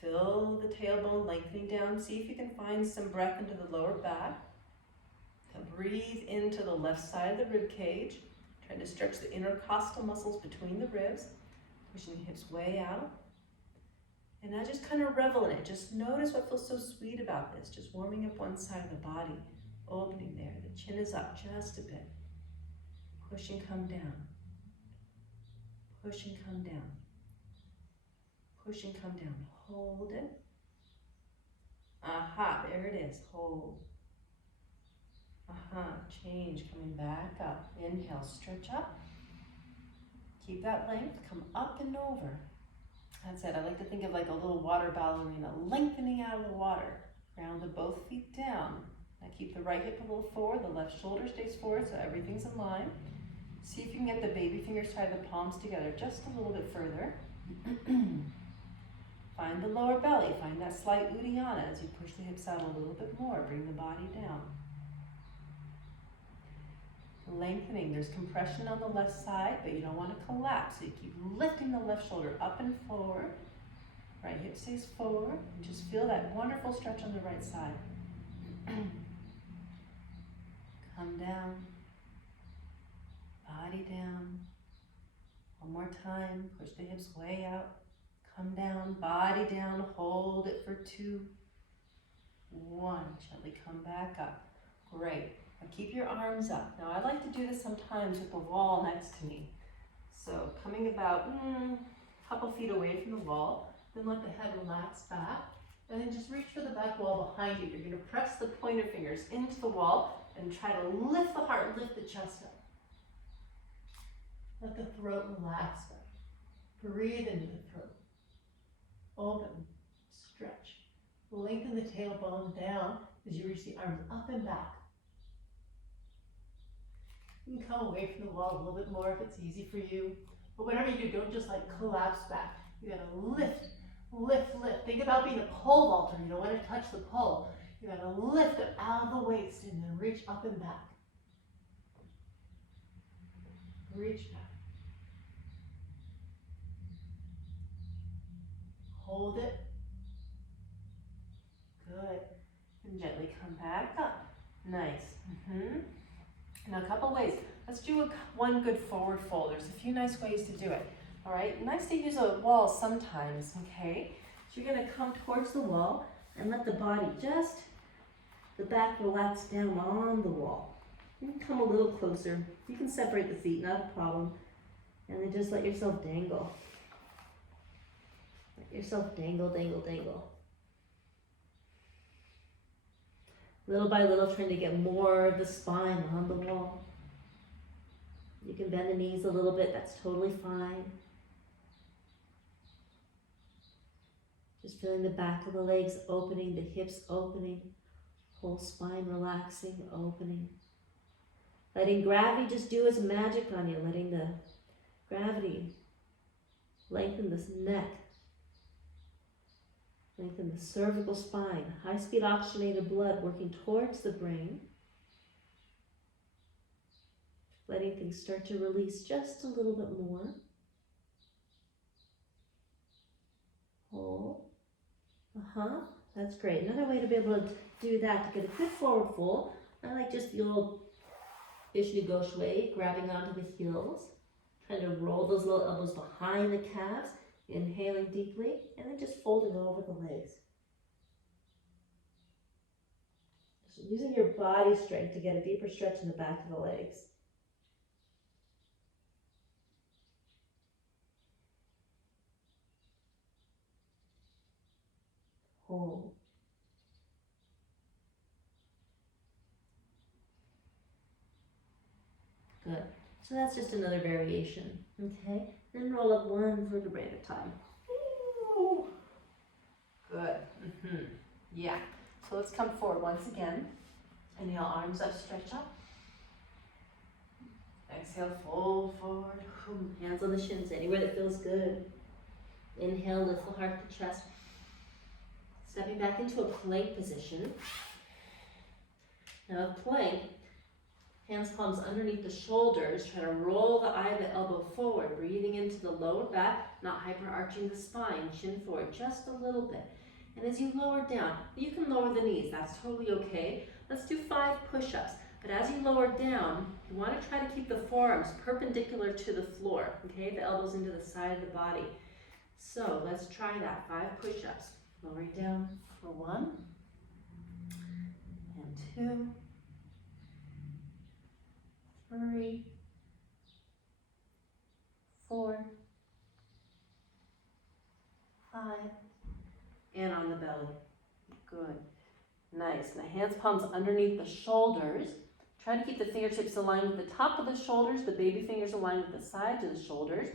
Feel the tailbone lengthening down. See if you can find some breath into the lower back. Now breathe into the left side of the rib cage. Trying to stretch the intercostal muscles between the ribs. Pushing the hips way out. And now just kind of revel in it. Just notice what feels so sweet about this. Just warming up one side of the body. Opening there. The chin is up just a bit. Push and come down. Push and come down. Push and come down. Hold it. Aha, there it is. Hold. Aha, change. Coming back up. Inhale, stretch up. Keep that length. Come up and over. That's it. I like to think of like a little water ballerina, lengthening out of the water. Ground the both feet down. Now keep the right hip a little forward, the left shoulder stays forward so everything's in line. See if you can get the baby fingers tie the palms together just a little bit further. Find the lower belly, find that slight Uddiyana as you push the hips out a little bit more, bring the body down. Lengthening, there's compression on the left side, but you don't want to collapse, so you keep lifting the left shoulder up and forward. Right hip stays forward. And just feel that wonderful stretch on the right side. Come down. Body down. One more time. Push the hips way out. Come down. Body down. Hold it for 2, 1. Gently come back up. Great. Now keep your arms up. Now I like to do this sometimes with the wall next to me. So coming about a couple feet away from the wall, then let the head relax back, and then just reach for the back wall behind you. You're going to press the pointer fingers into the wall and try to lift the heart, lift the chest up. Let the throat relax back. Breathe into the throat. Open, stretch. Lengthen the tailbone down as you reach the arms up and back. You can come away from the wall a little bit more if it's easy for you. But whatever you do, don't just like collapse back. You gotta lift, lift, lift. Think about being a pole vaulter. You don't want to touch the pole. You gotta lift it out of the waist and then reach up and back. Reach back. Hold it. Good. And gently come back up. Nice. Now a couple ways. Let's do one good forward fold. There's a few nice ways to do it. All right, nice to use a wall sometimes, okay? So you're gonna come towards the wall and let the body just, the back relax down on the wall. You can come a little closer. You can separate the feet, not a problem. And then just let yourself dangle. Let yourself dangle, dangle, dangle. Little by little, trying to get more of the spine on the wall. You can bend the knees a little bit, that's totally fine. Just feeling the back of the legs opening, the hips opening, whole spine relaxing, opening. Letting gravity just do its magic on you, letting the gravity lengthen this neck, lengthen the cervical spine, high-speed oxygenated blood working towards the brain. Letting things start to release just a little bit more. Hold. That's great. Another way to be able to do that, to get a good forward fold, I like just the old Vishnu Ghosh way, grabbing onto the heels, trying to roll those little elbows behind the calves, inhaling deeply, and then just folding over the legs. Just using your body strength to get a deeper stretch in the back of the legs. Hold. Good. So that's just another variation. Okay. Then roll up one vertebrae at a time. Ooh. Good. Yeah. So let's come forward once again. Inhale, arms up, stretch up. Exhale, fold forward. Hands on the shins, anywhere that feels good. Inhale, lift the heart to chest. Stepping back into a plank position. Now a plank, hands, palms underneath the shoulders. Try to roll the eye of the elbow forward, breathing into the lower back, not hyper-arching the spine, chin forward just a little bit. And as you lower down, you can lower the knees, that's totally okay. Let's do 5 push-ups. But as you lower down, you want to try to keep the forearms perpendicular to the floor, okay? The elbows into the side of the body. So let's try that, 5 push-ups. Lowering down for 1, and 2, 3, 4, 5, and on the belly. Good. Nice. Now hands, palms underneath the shoulders. Try to keep the fingertips aligned with the top of the shoulders, the baby fingers aligned with the sides of the shoulders.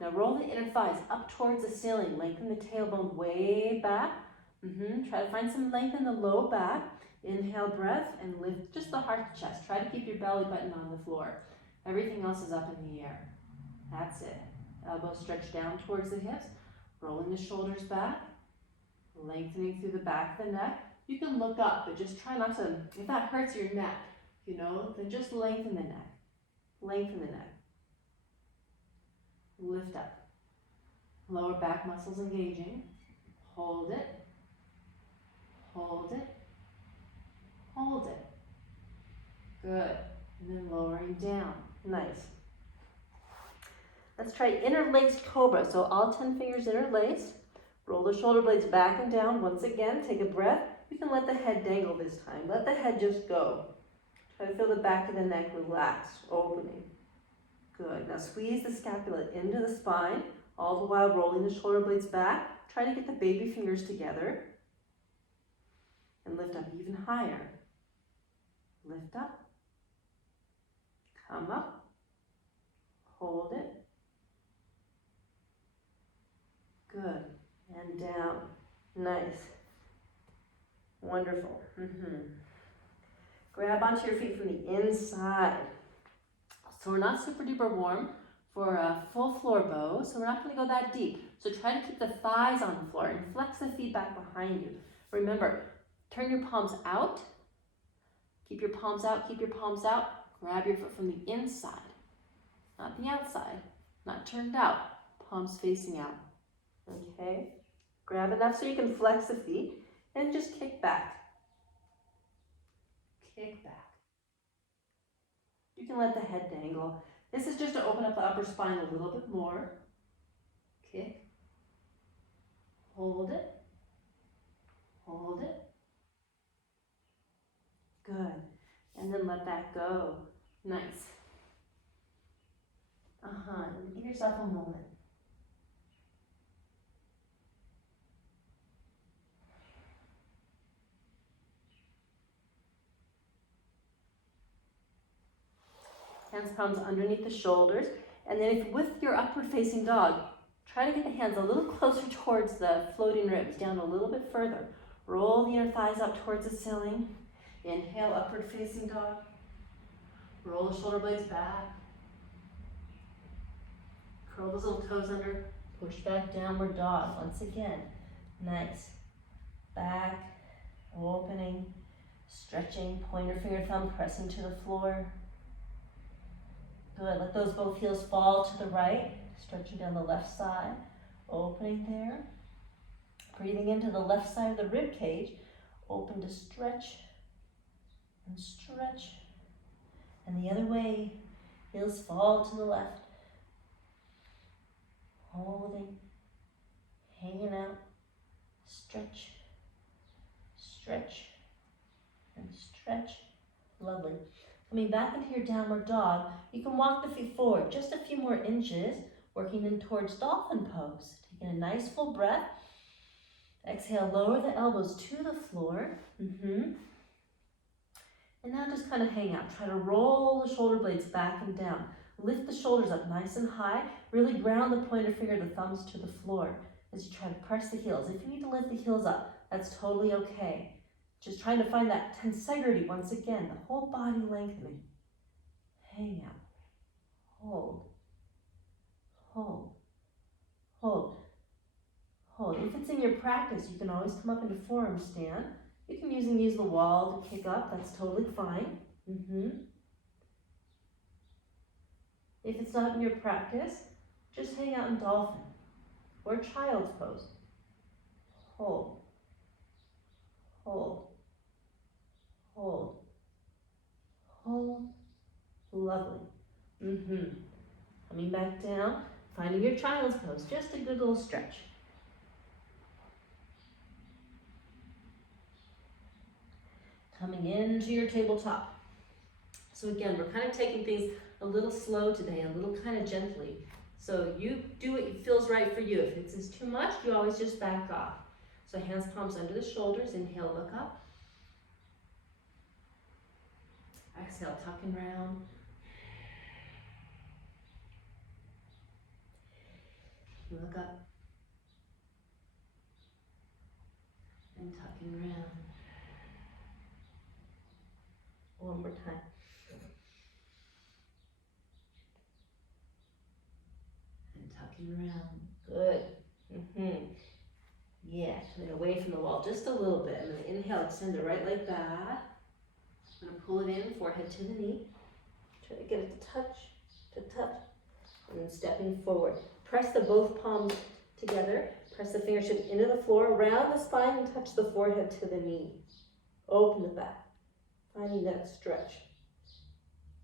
Now roll the inner thighs up towards the ceiling. Lengthen the tailbone way back. Try to find some length in the low back. Inhale, breath, and lift just the heart to chest. Try to keep your belly button on the floor. Everything else is up in the air. That's it. Elbows stretch down towards the hips. Rolling the shoulders back. Lengthening through the back of the neck. You can look up, but just try not to, if that hurts your neck, then just lengthen the neck. Lengthen the neck. Lift up. Lower back muscles engaging. hold it, hold it, hold it. Good. And then lowering down. Nice. Let's try Interlace Cobra. So all 10 fingers interlaced. Roll the shoulder blades back and down. Once again, take a breath. You can let the head dangle this time. Let the head just go. Try to feel the back of the neck relax, opening. Good. Now squeeze the scapula into the spine, all the while rolling the shoulder blades back. Try to get the baby fingers together. And lift up even higher. Lift up. Come up. Hold it. Good. And down. Nice. Wonderful. Grab onto your feet from the inside. So we're not super duper warm for a full floor bow, so we're not going to go that deep. So try to keep the thighs on the floor and flex the feet back behind you. Remember, turn your palms out. Keep your palms out, keep your palms out. Grab your foot from the inside, not the outside, not turned out. Palms facing out. Okay? Grab enough so you can flex the feet and just kick back. Kick back. You can let the head dangle. This is just to open up the upper spine a little bit more. Kick. Hold it. Hold it. Good. And then let that go. Nice. Give yourself a moment. Hands, palms underneath the shoulders. And then if with your upward facing dog, try to get the hands a little closer towards the floating ribs, down a little bit further. Roll the inner thighs up towards the ceiling. Inhale, upward facing dog. Roll the shoulder blades back. Curl those little toes under. Push back, downward dog. Once again. Nice. Back, opening, stretching, pointer finger, thumb pressing to the floor. Good. Let those both heels fall to the right. Stretching down the left side. Opening there. Breathing into the left side of the rib cage. Open to stretch and stretch. And the other way. Heels fall to the left. Holding. Hanging out. Stretch. Stretch. And stretch. Lovely. Coming back into your downward dog, you can walk the feet forward just a few more inches, working in towards Dolphin Pose. Taking a nice full breath. Exhale, lower the elbows to the floor. And now just kind of hang out. Try to roll the shoulder blades back and down. Lift the shoulders up nice and high. Really ground the pointer finger, the thumbs to the floor as you try to press the heels. If you need to lift the heels up, that's totally okay. Just trying to find that tensegrity once again, the whole body lengthening. Hang out. Hold. Hold. Hold. Hold. If it's in your practice, you can always come up into forearm stand. You can use the wall to kick up. That's totally fine. If it's not in your practice, just hang out in Dolphin or Child's Pose. Hold. Hold. Hold. Hold. Lovely. Coming back down, finding your Child's Pose. Just a good little stretch. Coming into your tabletop. So again, we're kind of taking things a little slow today, a little kind of gently. So you do what feels right for you. If it's too much, you always just back off. So hands, palms under the shoulders. Inhale, look up. Exhale, tuck and round. Look up. And tuck and round. One more time. And tuck and round. Good. Yeah, turn it away from the wall just a little bit. And then inhale, extend the right leg back. I'm going to pull it in, forehead to the knee. Try to get it to touch. And then stepping forward. Press the both palms together. Press the fingertips into the floor, around the spine, and touch the forehead to the knee. Open the back, finding that stretch.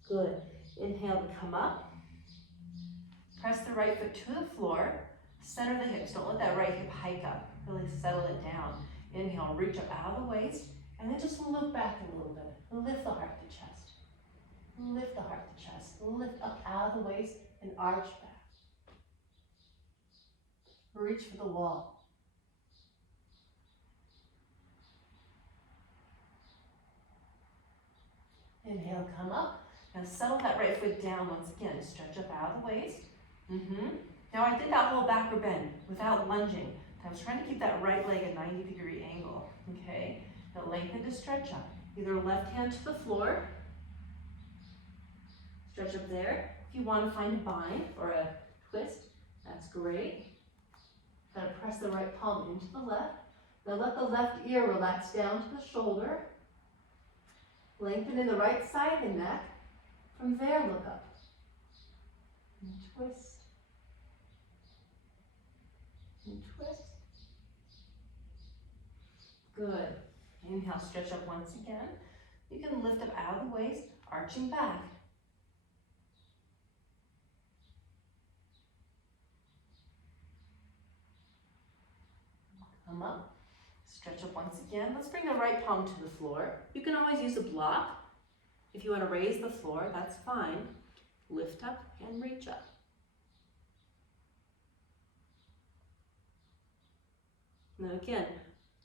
Good. Inhale to come up. Press the right foot to the floor. Center the hips. Don't let that right hip hike up. Really settle it down. Inhale, reach up out of the waist, and then just look back a little bit. Lift the heart to chest. Lift the heart to chest. Lift up out of the waist and arch back. Reach for the wall. Inhale, come up. Now settle that right foot down once again. Stretch up out of the waist. Now I did that whole backward bend without lunging. I was trying to keep that right leg at 90-degree angle. Okay? Now lengthen to stretch up. Either left hand to the floor. Stretch up there. If you want to find a bind or a twist, that's great. Gotta press the right palm into the left. Now let the left ear relax down to the shoulder. Lengthen in the right side of the neck. From there, look up. And twist. And twist. Good. Inhale, stretch up once again. You can lift up out of the waist, arching back. Come up. Stretch up once again. Let's bring the right palm to the floor. You can always use a block. If you want to raise the floor, that's fine. Lift up and reach up. Now again,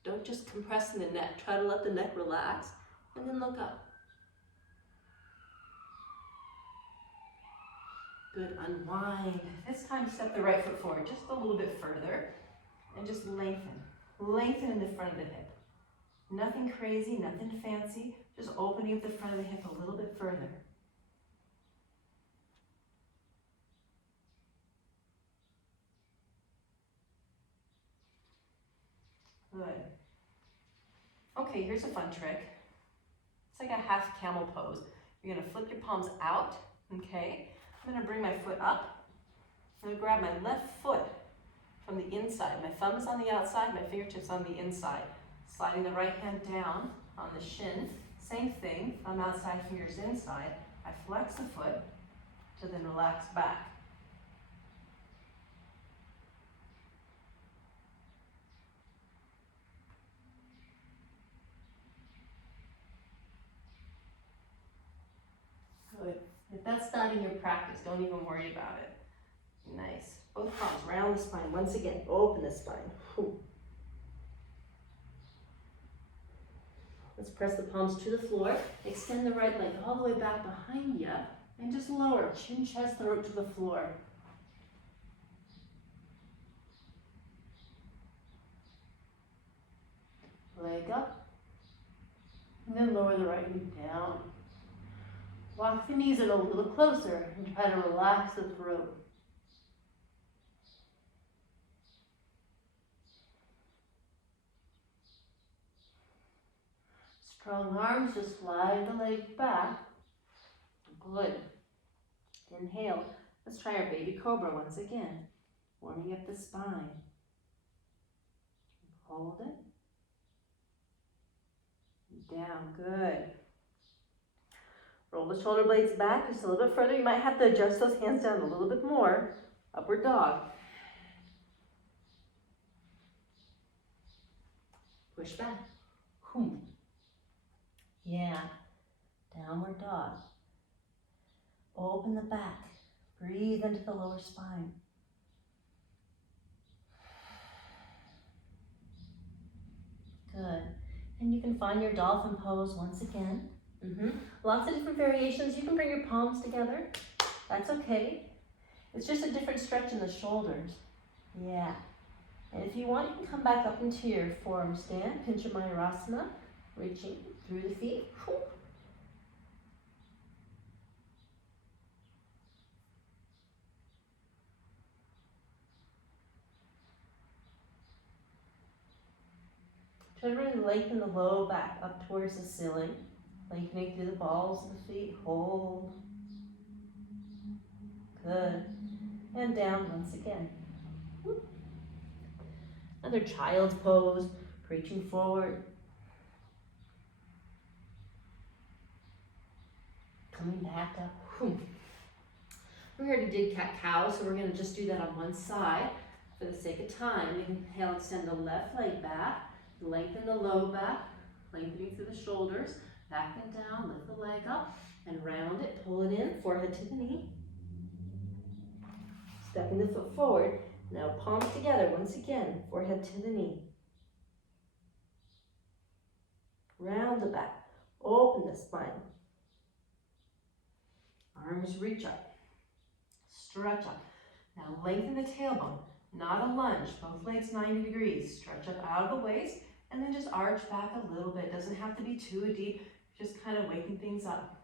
don't just compress in the neck. Try to let the neck relax and then look up. Good, unwind. This time step the right foot forward just a little bit further and just lengthen. Lengthen in the front of the hip. Nothing crazy, nothing fancy, just opening up the front of the hip a little bit further. Good. Okay, here's a fun trick. It's like a half camel pose. You're gonna flip your palms out, okay? I'm gonna bring my foot up. I'm gonna grab my left foot from the inside. My thumb is on the outside, my fingertips on the inside. Sliding the right hand down on the shin. Same thing, thumb outside, fingers inside. I flex the foot to then relax back. Good. If that's not in your practice, don't even worry about it. Nice. Both palms round the spine. Once again, open the spine. Whew. Let's press the palms to the floor. Extend the right leg all the way back behind you. And just lower, chin, chest, throat to the floor. Leg up. And then lower the right knee down. Walk the knees in a little closer and try to relax the throat. Strong arms, just slide the leg back. Good. Inhale. Let's try our baby cobra once again. Warming up the spine. Hold it. Down. Good. Roll the shoulder blades back just a little bit further. You might have to adjust those hands down a little bit more. Upward dog. Push back. Boom. Yeah. Downward dog. Open the back. Breathe into the lower spine. Good. And you can find your dolphin pose once again. Lots of different variations. You can bring your palms together. That's okay. It's just a different stretch in the shoulders. Yeah. And if you want, you can come back up into your forearm stand, Pincha Mayurasana, reaching through the feet. Try to really lengthen the low back up towards the ceiling. Lengthening through the balls of the feet. Hold. Good. And down once again. Another child's pose, reaching forward. Coming back up. Whew. We're here to dig cat-cow, so we're gonna just do that on one side for the sake of time. Inhale, extend the left leg back, lengthen the low back, lengthening through the shoulders, back and down, lift the leg up, and round it, pull it in, forehead to the knee. Stepping the foot forward, now palms together once again, forehead to the knee. Round the back, open the spine. Arms reach up, stretch up. Now lengthen the tailbone, not a lunge, both legs 90 degrees. Stretch up out of the waist, and then just arch back a little bit. Doesn't have to be too deep, just kind of waking things up.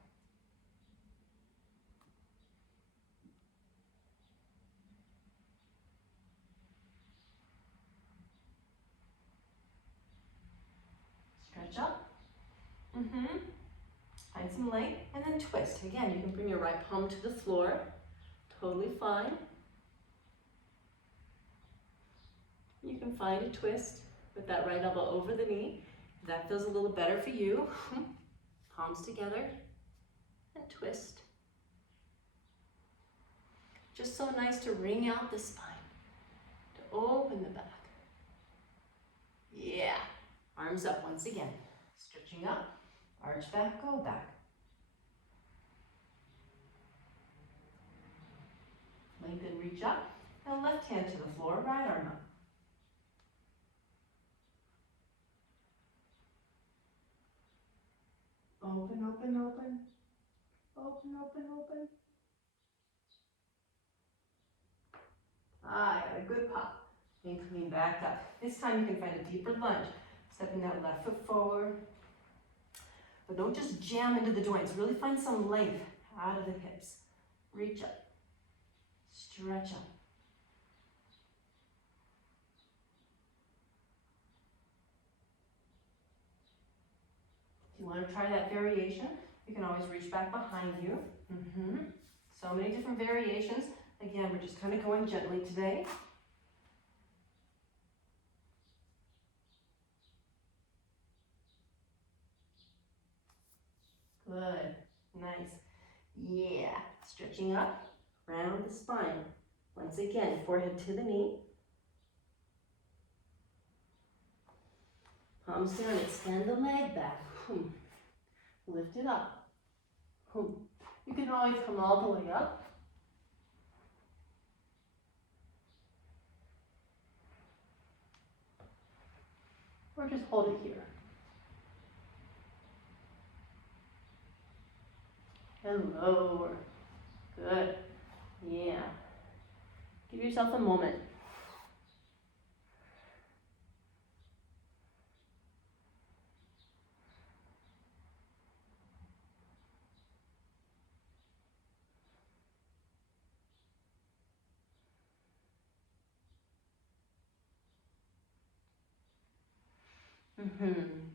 Stretch up. Find some length, and then twist. Again, you can bring your right palm to the floor. Totally fine. You can find a twist with that right elbow over the knee. If that feels a little better for you. Palms together and twist. Just so nice to wring out the spine, to open the back. Yeah. Arms up once again. Stretching up, arch back, go back. Lengthen, reach up. Now left hand to the floor, right arm up. Open, open, open. Open, open, open. I got a good pop. And coming back up. This time you can find a deeper lunge. Stepping that left foot forward. But don't just jam into the joints. Really find some length out of the hips. Reach up. Stretch up. If you want to try that variation, you can always reach back behind you. So many different variations. Again, we're just kind of going gently today. Good. Nice. Yeah. Stretching up, round the spine. Once again, forehead to the knee. Palms down, extend the leg back. Lift it up. You can always come all the way up. Or just hold it here. And lower. Good. Yeah. Give yourself a moment.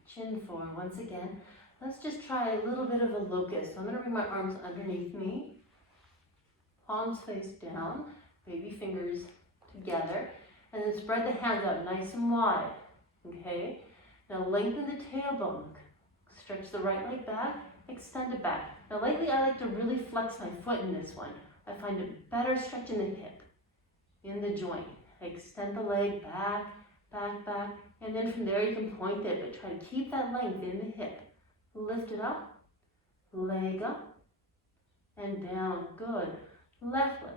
Chin forward once again. Let's just try a little bit of a locust. So I'm going to bring my arms underneath me. Palms face down. Baby fingers together. And then spread the hands out nice and wide. Okay? Now lengthen the tailbone. Stretch the right leg back. Extend it back. Now lately I like to really flex my foot in this one. I find it better stretching the hip. In the joint. Extend the leg back, back, back. And then from there you can point it, but try to keep that length in the hip. Lift it up, leg up, and down. Good. Left leg.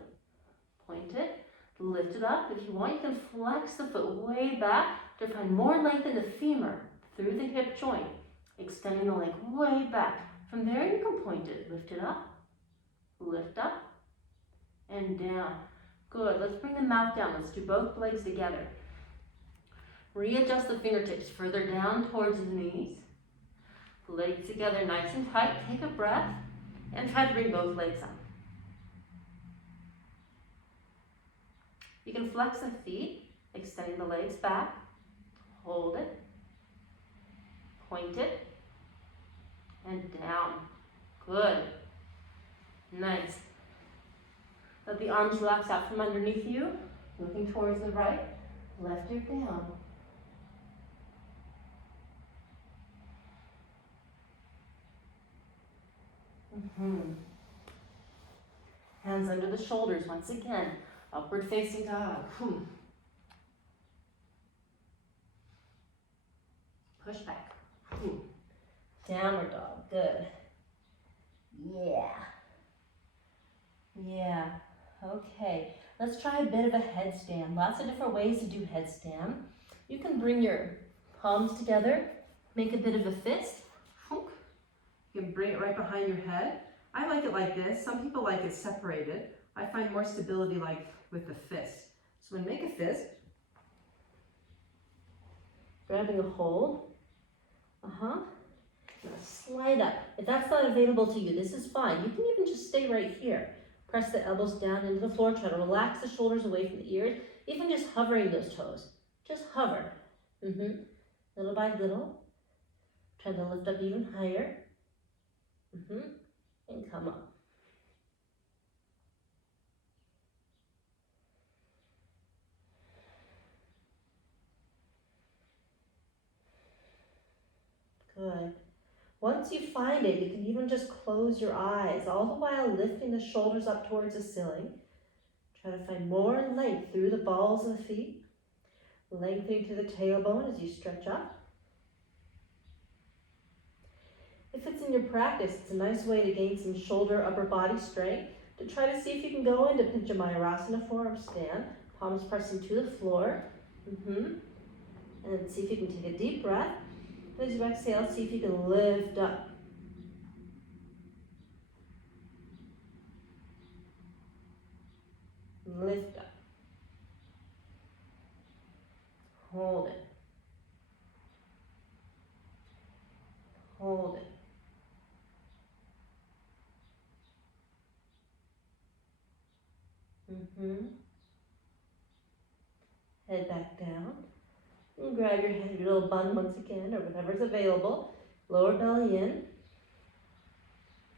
Point it, lift it up. If you want, you can flex the foot way back to find more length in the femur through the hip joint. Extending the leg way back. From there you can point it. Lift it up, lift up, and down. Good. Let's bring the mouth down. Let's do both legs together. Readjust the fingertips further down towards the knees. Legs together nice and tight. Take a breath and try to bring both legs up. You can flex the feet, extending the legs back. Hold it. Point it. And down. Good. Nice. Let the arms relax out from underneath you. Looking towards the right. Left ear down. Hands under the shoulders once again. Upward facing dog. Push back. Downward dog. Good. Yeah. Yeah. Okay. Let's try a bit of a headstand. Lots of different ways to do headstand. You can bring your palms together, make a bit of a fist. You can bring it right behind your head. I like it like this. Some people like it separated. I find more stability like with the fist. So when make a fist, grabbing a hold. Now slide up. If that's not available to you, this is fine. You can even just stay right here. Press the elbows down into the floor. Try to relax the shoulders away from the ears. Even just hovering those toes. Just hover. Little by little. Try to lift up even higher. And come up. Good. Once you find it, you can even just close your eyes, all the while lifting the shoulders up towards the ceiling. Try to find more length through the balls of the feet, lengthening to the tailbone as you stretch up. If it's in your practice, it's a nice way to gain some shoulder, upper body strength, to try to see if you can go into Pincha Mayurasana forearm stand, palms pressing to the floor. And then see if you can take a deep breath. As you exhale, see if you can lift up. Lift up. Hold it. Hold it. Head back down. And grab your head, your little bun once again, or whatever's available. Lower belly in.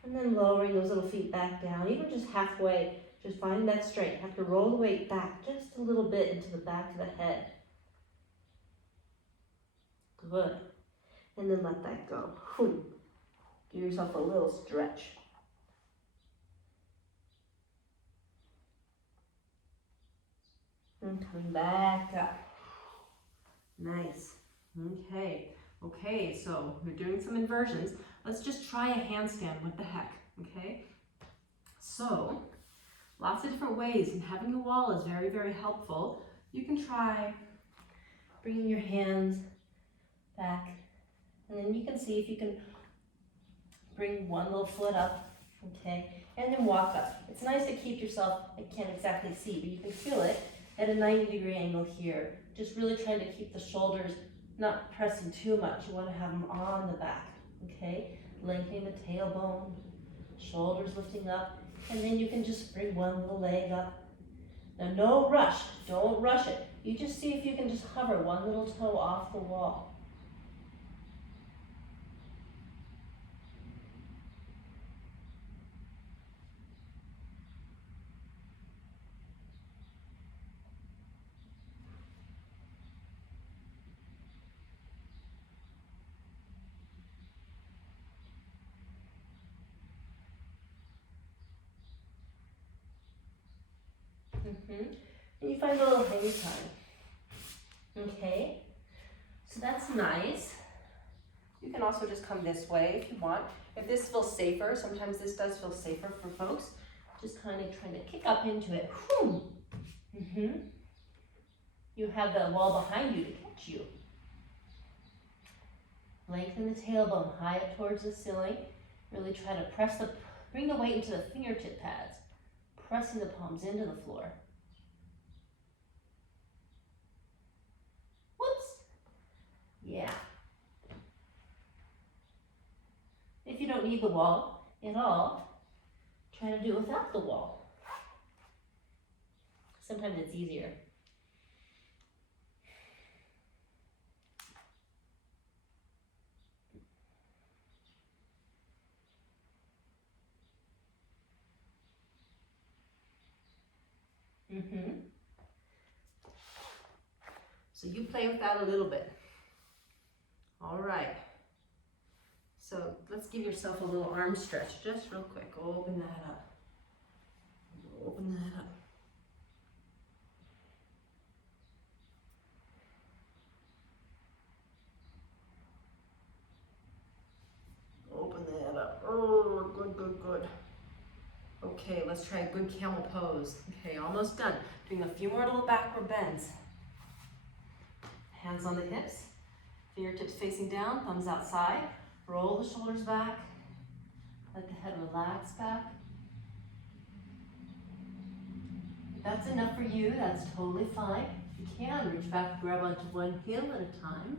And then lowering those little feet back down, even just halfway. Just finding that strength. Have to roll the weight back just a little bit into the back of the head. Good. And then let that go. Give yourself a little stretch. And come back up. Nice. Okay, so we're doing some inversions. Let's just try a handstand. What the heck, okay? So, lots of different ways, and having a wall is very, very helpful. You can try bringing your hands back, and then you can see if you can bring one little foot up, okay? And then walk up. It's nice to keep yourself, I can't exactly see, but you can feel it at a 90-degree angle here. Just really trying to keep the shoulders not pressing too much. You want to have them on the back, okay? Lengthening the tailbone, shoulders lifting up, and then you can just bring one little leg up. Now no rush, don't rush it. You just see if you can just hover one little toe off the wall. And you find a little hang time. Okay, so that's nice. You can also just come this way if you want. If this feels safer, sometimes this does feel safer for folks. Just kind of trying to kick up into it. You have the wall behind you to catch you. Lengthen the tailbone high up towards the ceiling. Really try to bring the weight into the fingertip pads. Pressing the palms into the floor. Whoops. Yeah. If you don't need the wall at all, try to do it without the wall. Sometimes it's easier. So you play with that a little bit. All right. So let's give yourself a little arm stretch, just real quick. Open that up. Open that up. Open that up. Oh, good, good, good. Okay, let's try a good camel pose. Okay, almost done. Doing a few more little backward bends. Hands on the hips, fingertips facing down, thumbs outside. Roll the shoulders back. Let the head relax back. If that's enough for you, that's totally fine. If you can, reach back, grab onto one heel at a time.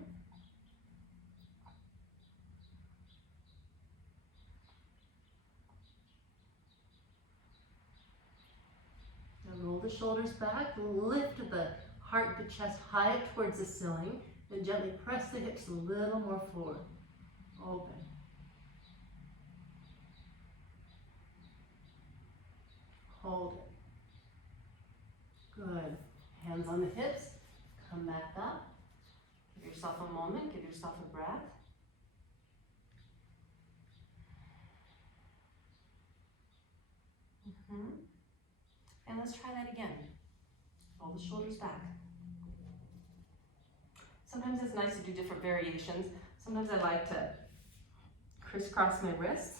Now roll the shoulders back, lift the heart and the chest high up towards the ceiling, and gently press the hips a little more forward. Open. Hold it. Good. Hands on the hips. Come back up. Give yourself a moment. Give yourself a breath. And let's try that again. Roll the shoulders back. Sometimes it's nice to do different variations. Sometimes I like to crisscross my wrists,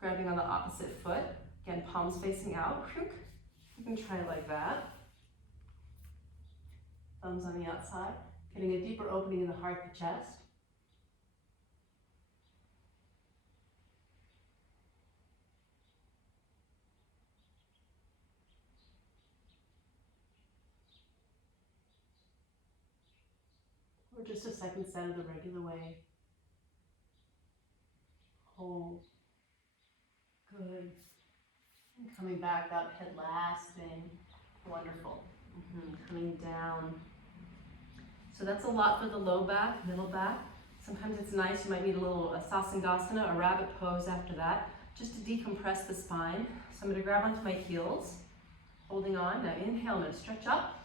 grabbing on the opposite foot. Again, palms facing out. You can try like that. Thumbs on the outside. Getting a deeper opening in the heart and chest. Or just a second set of the regular way. Hold. Good. And coming back up, head last thing. Wonderful. Coming down. So that's a lot for the low back, middle back. Sometimes it's nice, you might need a little Sarvangasana, a rabbit pose after that, just to decompress the spine. So I'm going to grab onto my heels, holding on. Now inhale, I'm going to stretch up.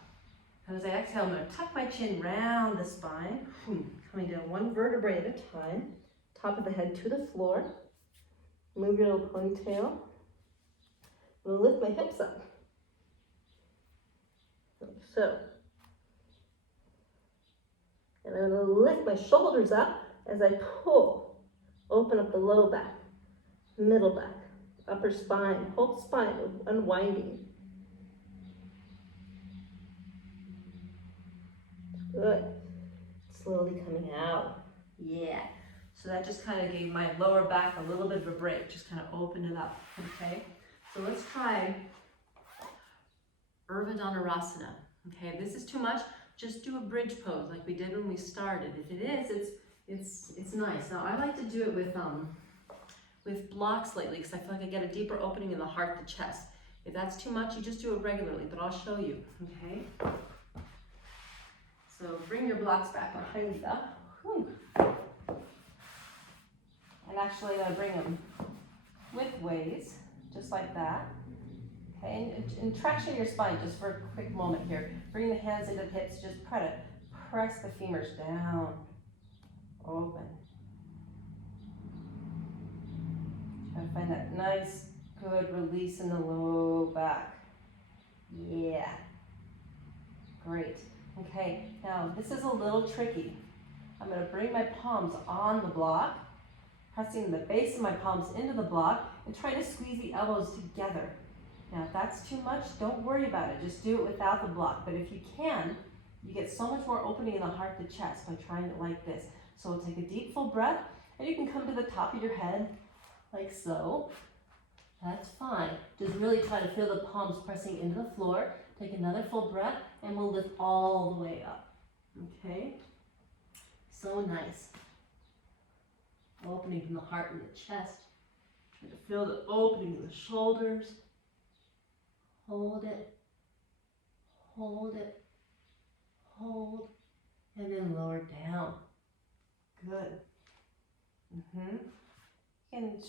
And as I exhale, I'm going to tuck my chin round the spine, coming down one vertebrae at a time, top of the head to the floor. Move your little ponytail. I'm going to lift my hips up. Like so. And I'm going to lift my shoulders up as I pull. Open up the low back, middle back, upper spine, whole spine unwinding. Good. Slowly coming out. Yeah. So that just kind of gave my lower back a little bit of a break. Just kind of opened it up. Okay. So let's try Urvadanarasana. Okay. If this is too much, just do a bridge pose like we did when we started. If it is, it's nice. Now I like to do it with blocks lately because I feel like I get a deeper opening in the heart, the chest. If that's too much, you just do it regularly. But I'll show you. Okay. So bring your blocks back behind you. And actually I bring them widthways, just like that. Okay, and traction your spine just for a quick moment here. Bring the hands into the hips, just press the femurs down, open. Try to find that nice, good release in the low back. Yeah, great. Okay, now this is a little tricky. I'm going to bring my palms on the block, pressing the base of my palms into the block, and try to squeeze the elbows together. Now if that's too much, don't worry about it. Just do it without the block. But if you can, you get so much more opening in the heart, the chest by trying it like this. So we'll take a deep full breath, and you can come to the top of your head like so. That's fine. Just really try to feel the palms pressing into the floor. Take another full breath, and we'll lift all the way up. Okay? So nice. Opening from the heart and the chest. Try to feel the opening in the shoulders. Hold it. Hold it. Hold. And then lower down. Good. You can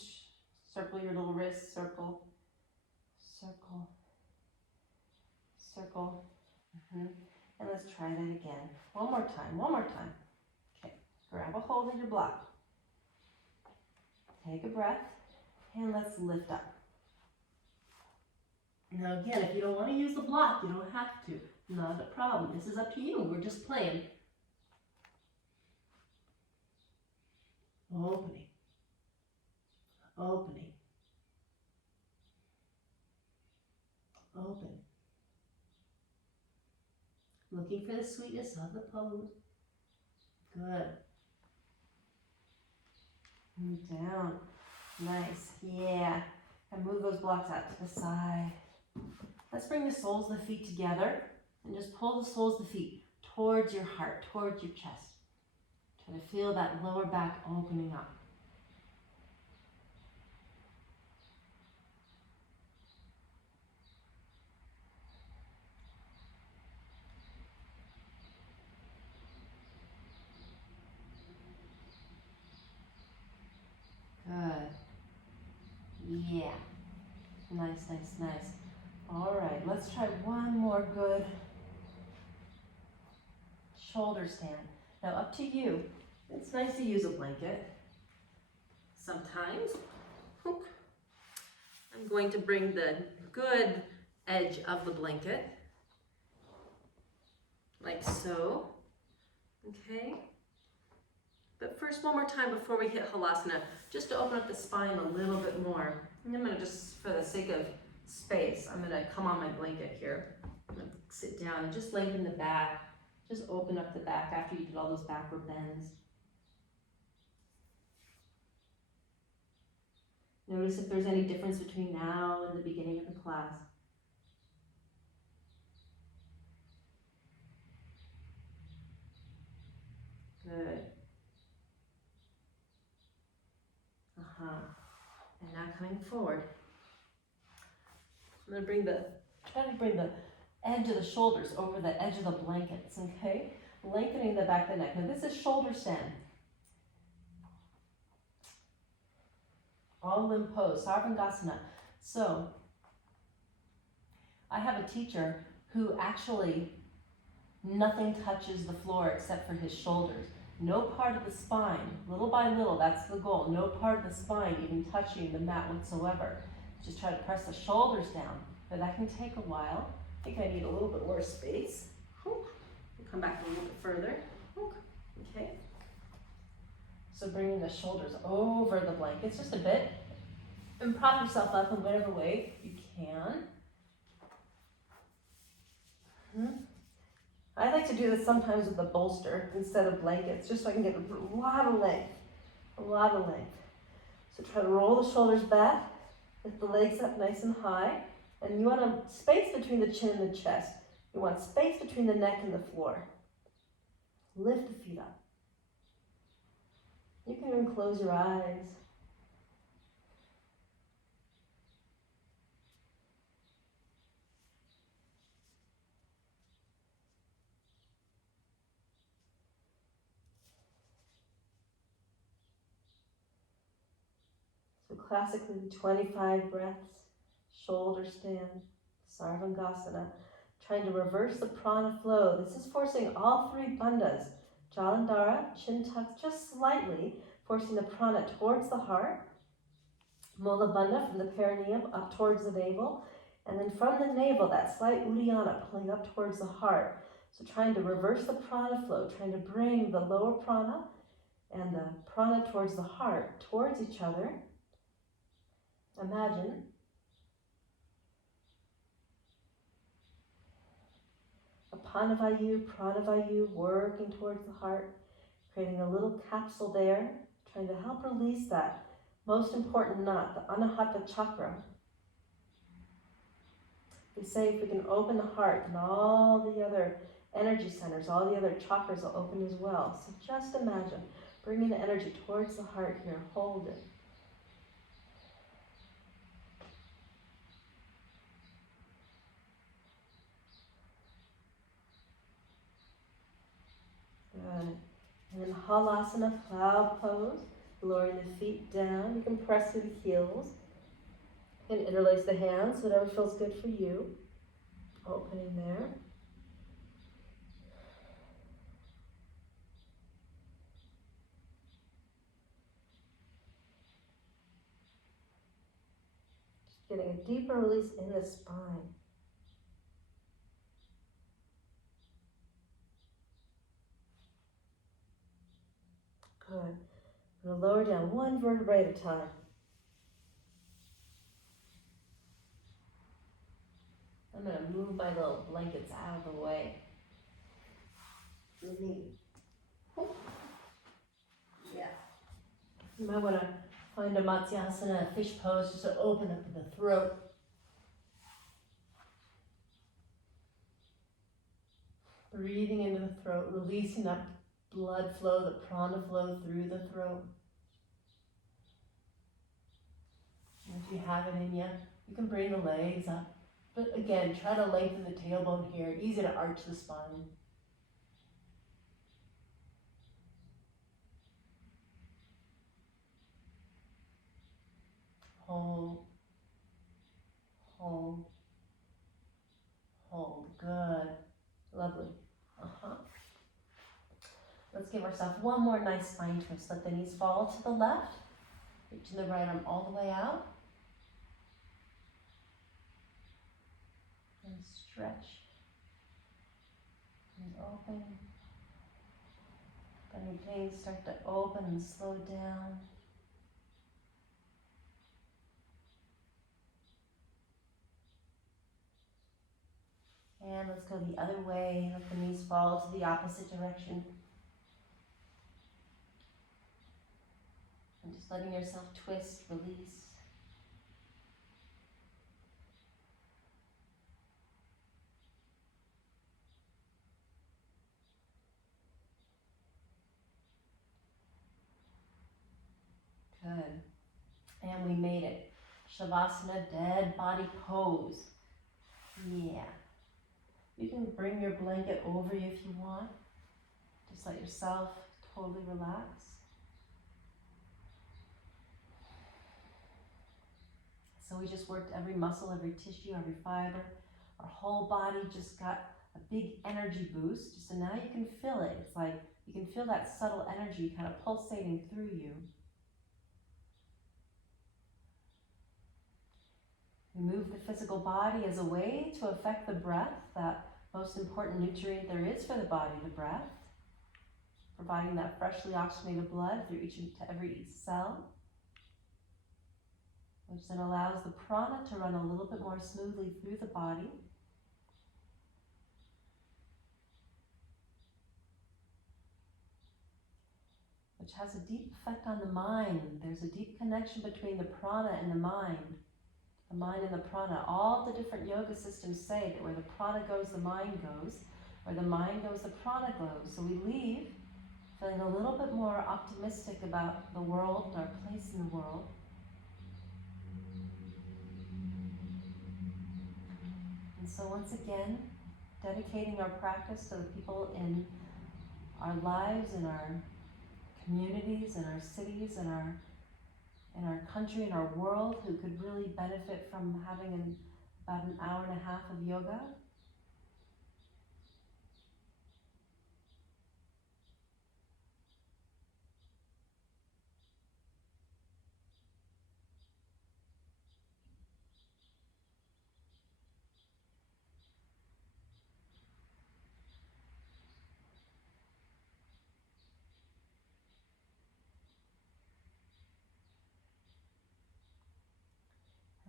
circle your little wrists. Circle. Circle. Circle. And let's try that again. One more time. Okay, grab a hold of your block. Take a breath, and let's lift up. Now again, if you don't want to use the block, you don't have to. Not a problem. This is up to you. We're just playing. Opening. Opening. Open. Looking for the sweetness of the pose. Good. And down. Nice. Yeah. And move those blocks out to the side. Let's bring the soles of the feet together and just pull the soles of the feet towards your heart, towards your chest. Try to feel that lower back opening up. Good. Yeah. Nice. All right, let's try one more good shoulder stand. Now up to you. It's nice to use a blanket. Sometimes. I'm going to bring the good edge of the blanket, like so. Okay. But first, one more time before we hit Halasana, just to open up the spine a little bit more. And I'm gonna just, for the sake of space, I'm gonna come on my blanket here. I'm gonna sit down and just lengthen the back. Just open up the back after you did all those backward bends. Notice if there's any difference between now and the beginning of the class. Good. And now coming forward. I'm going to try to bring the edge of the shoulders over the edge of the blankets, okay? Lengthening the back of the neck. Now this is shoulder stand. All limb pose, Sarvangasana. So, I have a teacher who actually nothing touches the floor except for his shoulders. No part of the spine, little by little, that's the goal. No part of the spine even touching the mat whatsoever. Just try to press the shoulders down, but that can take a while. I think I need a little bit more space. Come back a little bit further. Okay. So bringing the shoulders over the blankets just a bit, and prop yourself up in whatever way you can. I like to do this sometimes with a bolster instead of blankets, just so I can get a lot of length. So try to roll the shoulders back, lift the legs up nice and high, and you want a space between the chin and the chest. You want space between the neck and the floor. Lift the feet up. You can even close your eyes. So classically 25 breaths, shoulder stand, Sarvangasana, trying to reverse the prana flow. This is forcing all three bandhas, Jalandhara, chin tucked just slightly, forcing the prana towards the heart, Mula Bandha from the perineum up towards the navel, and then from the navel, that slight Uddiyana pulling up towards the heart. So trying to reverse the prana flow, trying to bring the lower prana and the prana towards the heart, towards each other. Imagine Apanavayu, Pranavayu, working towards the heart, creating a little capsule there, trying to help release that most important knot, the Anahata chakra. We say if we can open the heart, and all the other energy centers, all the other chakras will open as well. So just imagine bringing the energy towards the heart here, hold it. Good. And then Halasana, cloud pose, lowering the feet down. You can press through the heels and interlace the hands, whatever feels good for you. Opening there. Getting a deeper release in the spine. Good. I'm going to lower down one vertebrae at a time. I'm going to move my little blankets out of the way. Yeah. You might want to find a Matsyasana, a fish pose, just to open up the throat. Breathing into the throat, releasing that blood flow, the prana flow through the throat. And if you have it in you, you can bring the legs up. But again, try to lengthen the tailbone here. Easy to arch the spine. Hold, hold, hold. Good. Lovely. Let's give ourselves one more nice spine twist. Let the knees fall to the left. Reaching the right arm all the way out. And stretch. And open. Then your gaze start to open and slow down. And let's go the other way. Let the knees fall to the opposite direction. And just letting yourself twist, release. Good. And we made it. Shavasana, dead body pose. Yeah. You can bring your blanket over you if you want. Just let yourself totally relax. So we just worked every muscle, every tissue, every fiber. Our whole body just got a big energy boost. So now you can feel it. It's like you can feel that subtle energy kind of pulsating through you. We move the physical body as a way to affect the breath, that most important nutrient there is for the body, the breath. Providing that freshly oxygenated blood through each and every cell, which then allows the prana to run a little bit more smoothly through the body. Which has a deep effect on the mind. There's a deep connection between the prana and the mind and the prana. All the different yoga systems say that where the prana goes, the mind goes. Where the mind goes, the prana goes. So we leave feeling a little bit more optimistic about the world and our place in the world. And so once again, dedicating our practice to the people in our lives, in our communities, in our cities, in our country, in our world, who could really benefit from having about an hour and a half of yoga.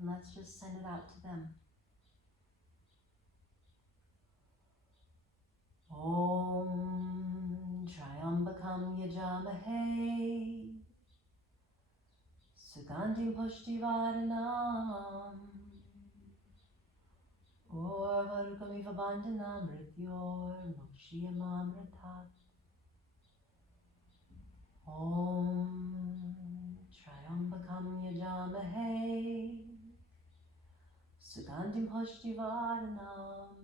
And let's just send it out to them. Om Triambakam Yajamahe Sugandhim Pushtivardhanam Urvarukamiva Bandhanam Mrityor Mokshiyamamritat. Om Triambakam Yajamahe Sugandhim Pushtivardhanam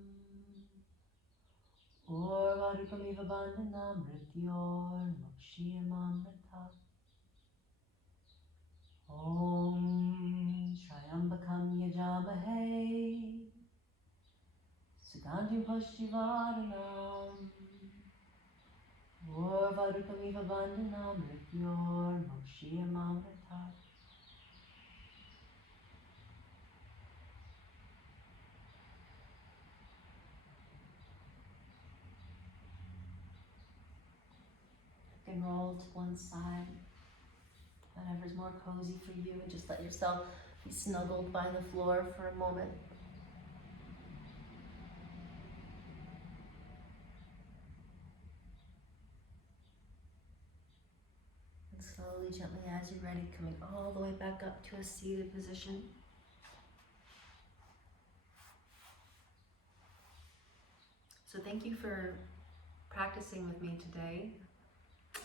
Urvarukamiva Bandhanam Mrityor Mokshiyamamritat. Om Triambakam Yajamahe Sugandhim Pushtivardhanam Urvarukamiva Bandhanam Mrityor Mokshiyamamritat. and roll to one side. Whatever's more cozy for you, and just let yourself be snuggled by the floor for a moment. And slowly, gently, as you're ready, coming all the way back up to a seated position. So thank you for practicing with me today.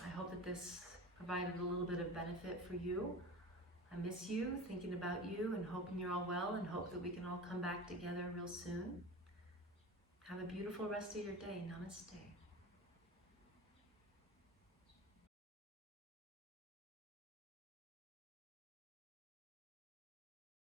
I hope that this provided a little bit of benefit for you. I miss you, thinking about you, and hoping you're all well, and hope that we can all come back together real soon. Have a beautiful rest of your day. Namaste.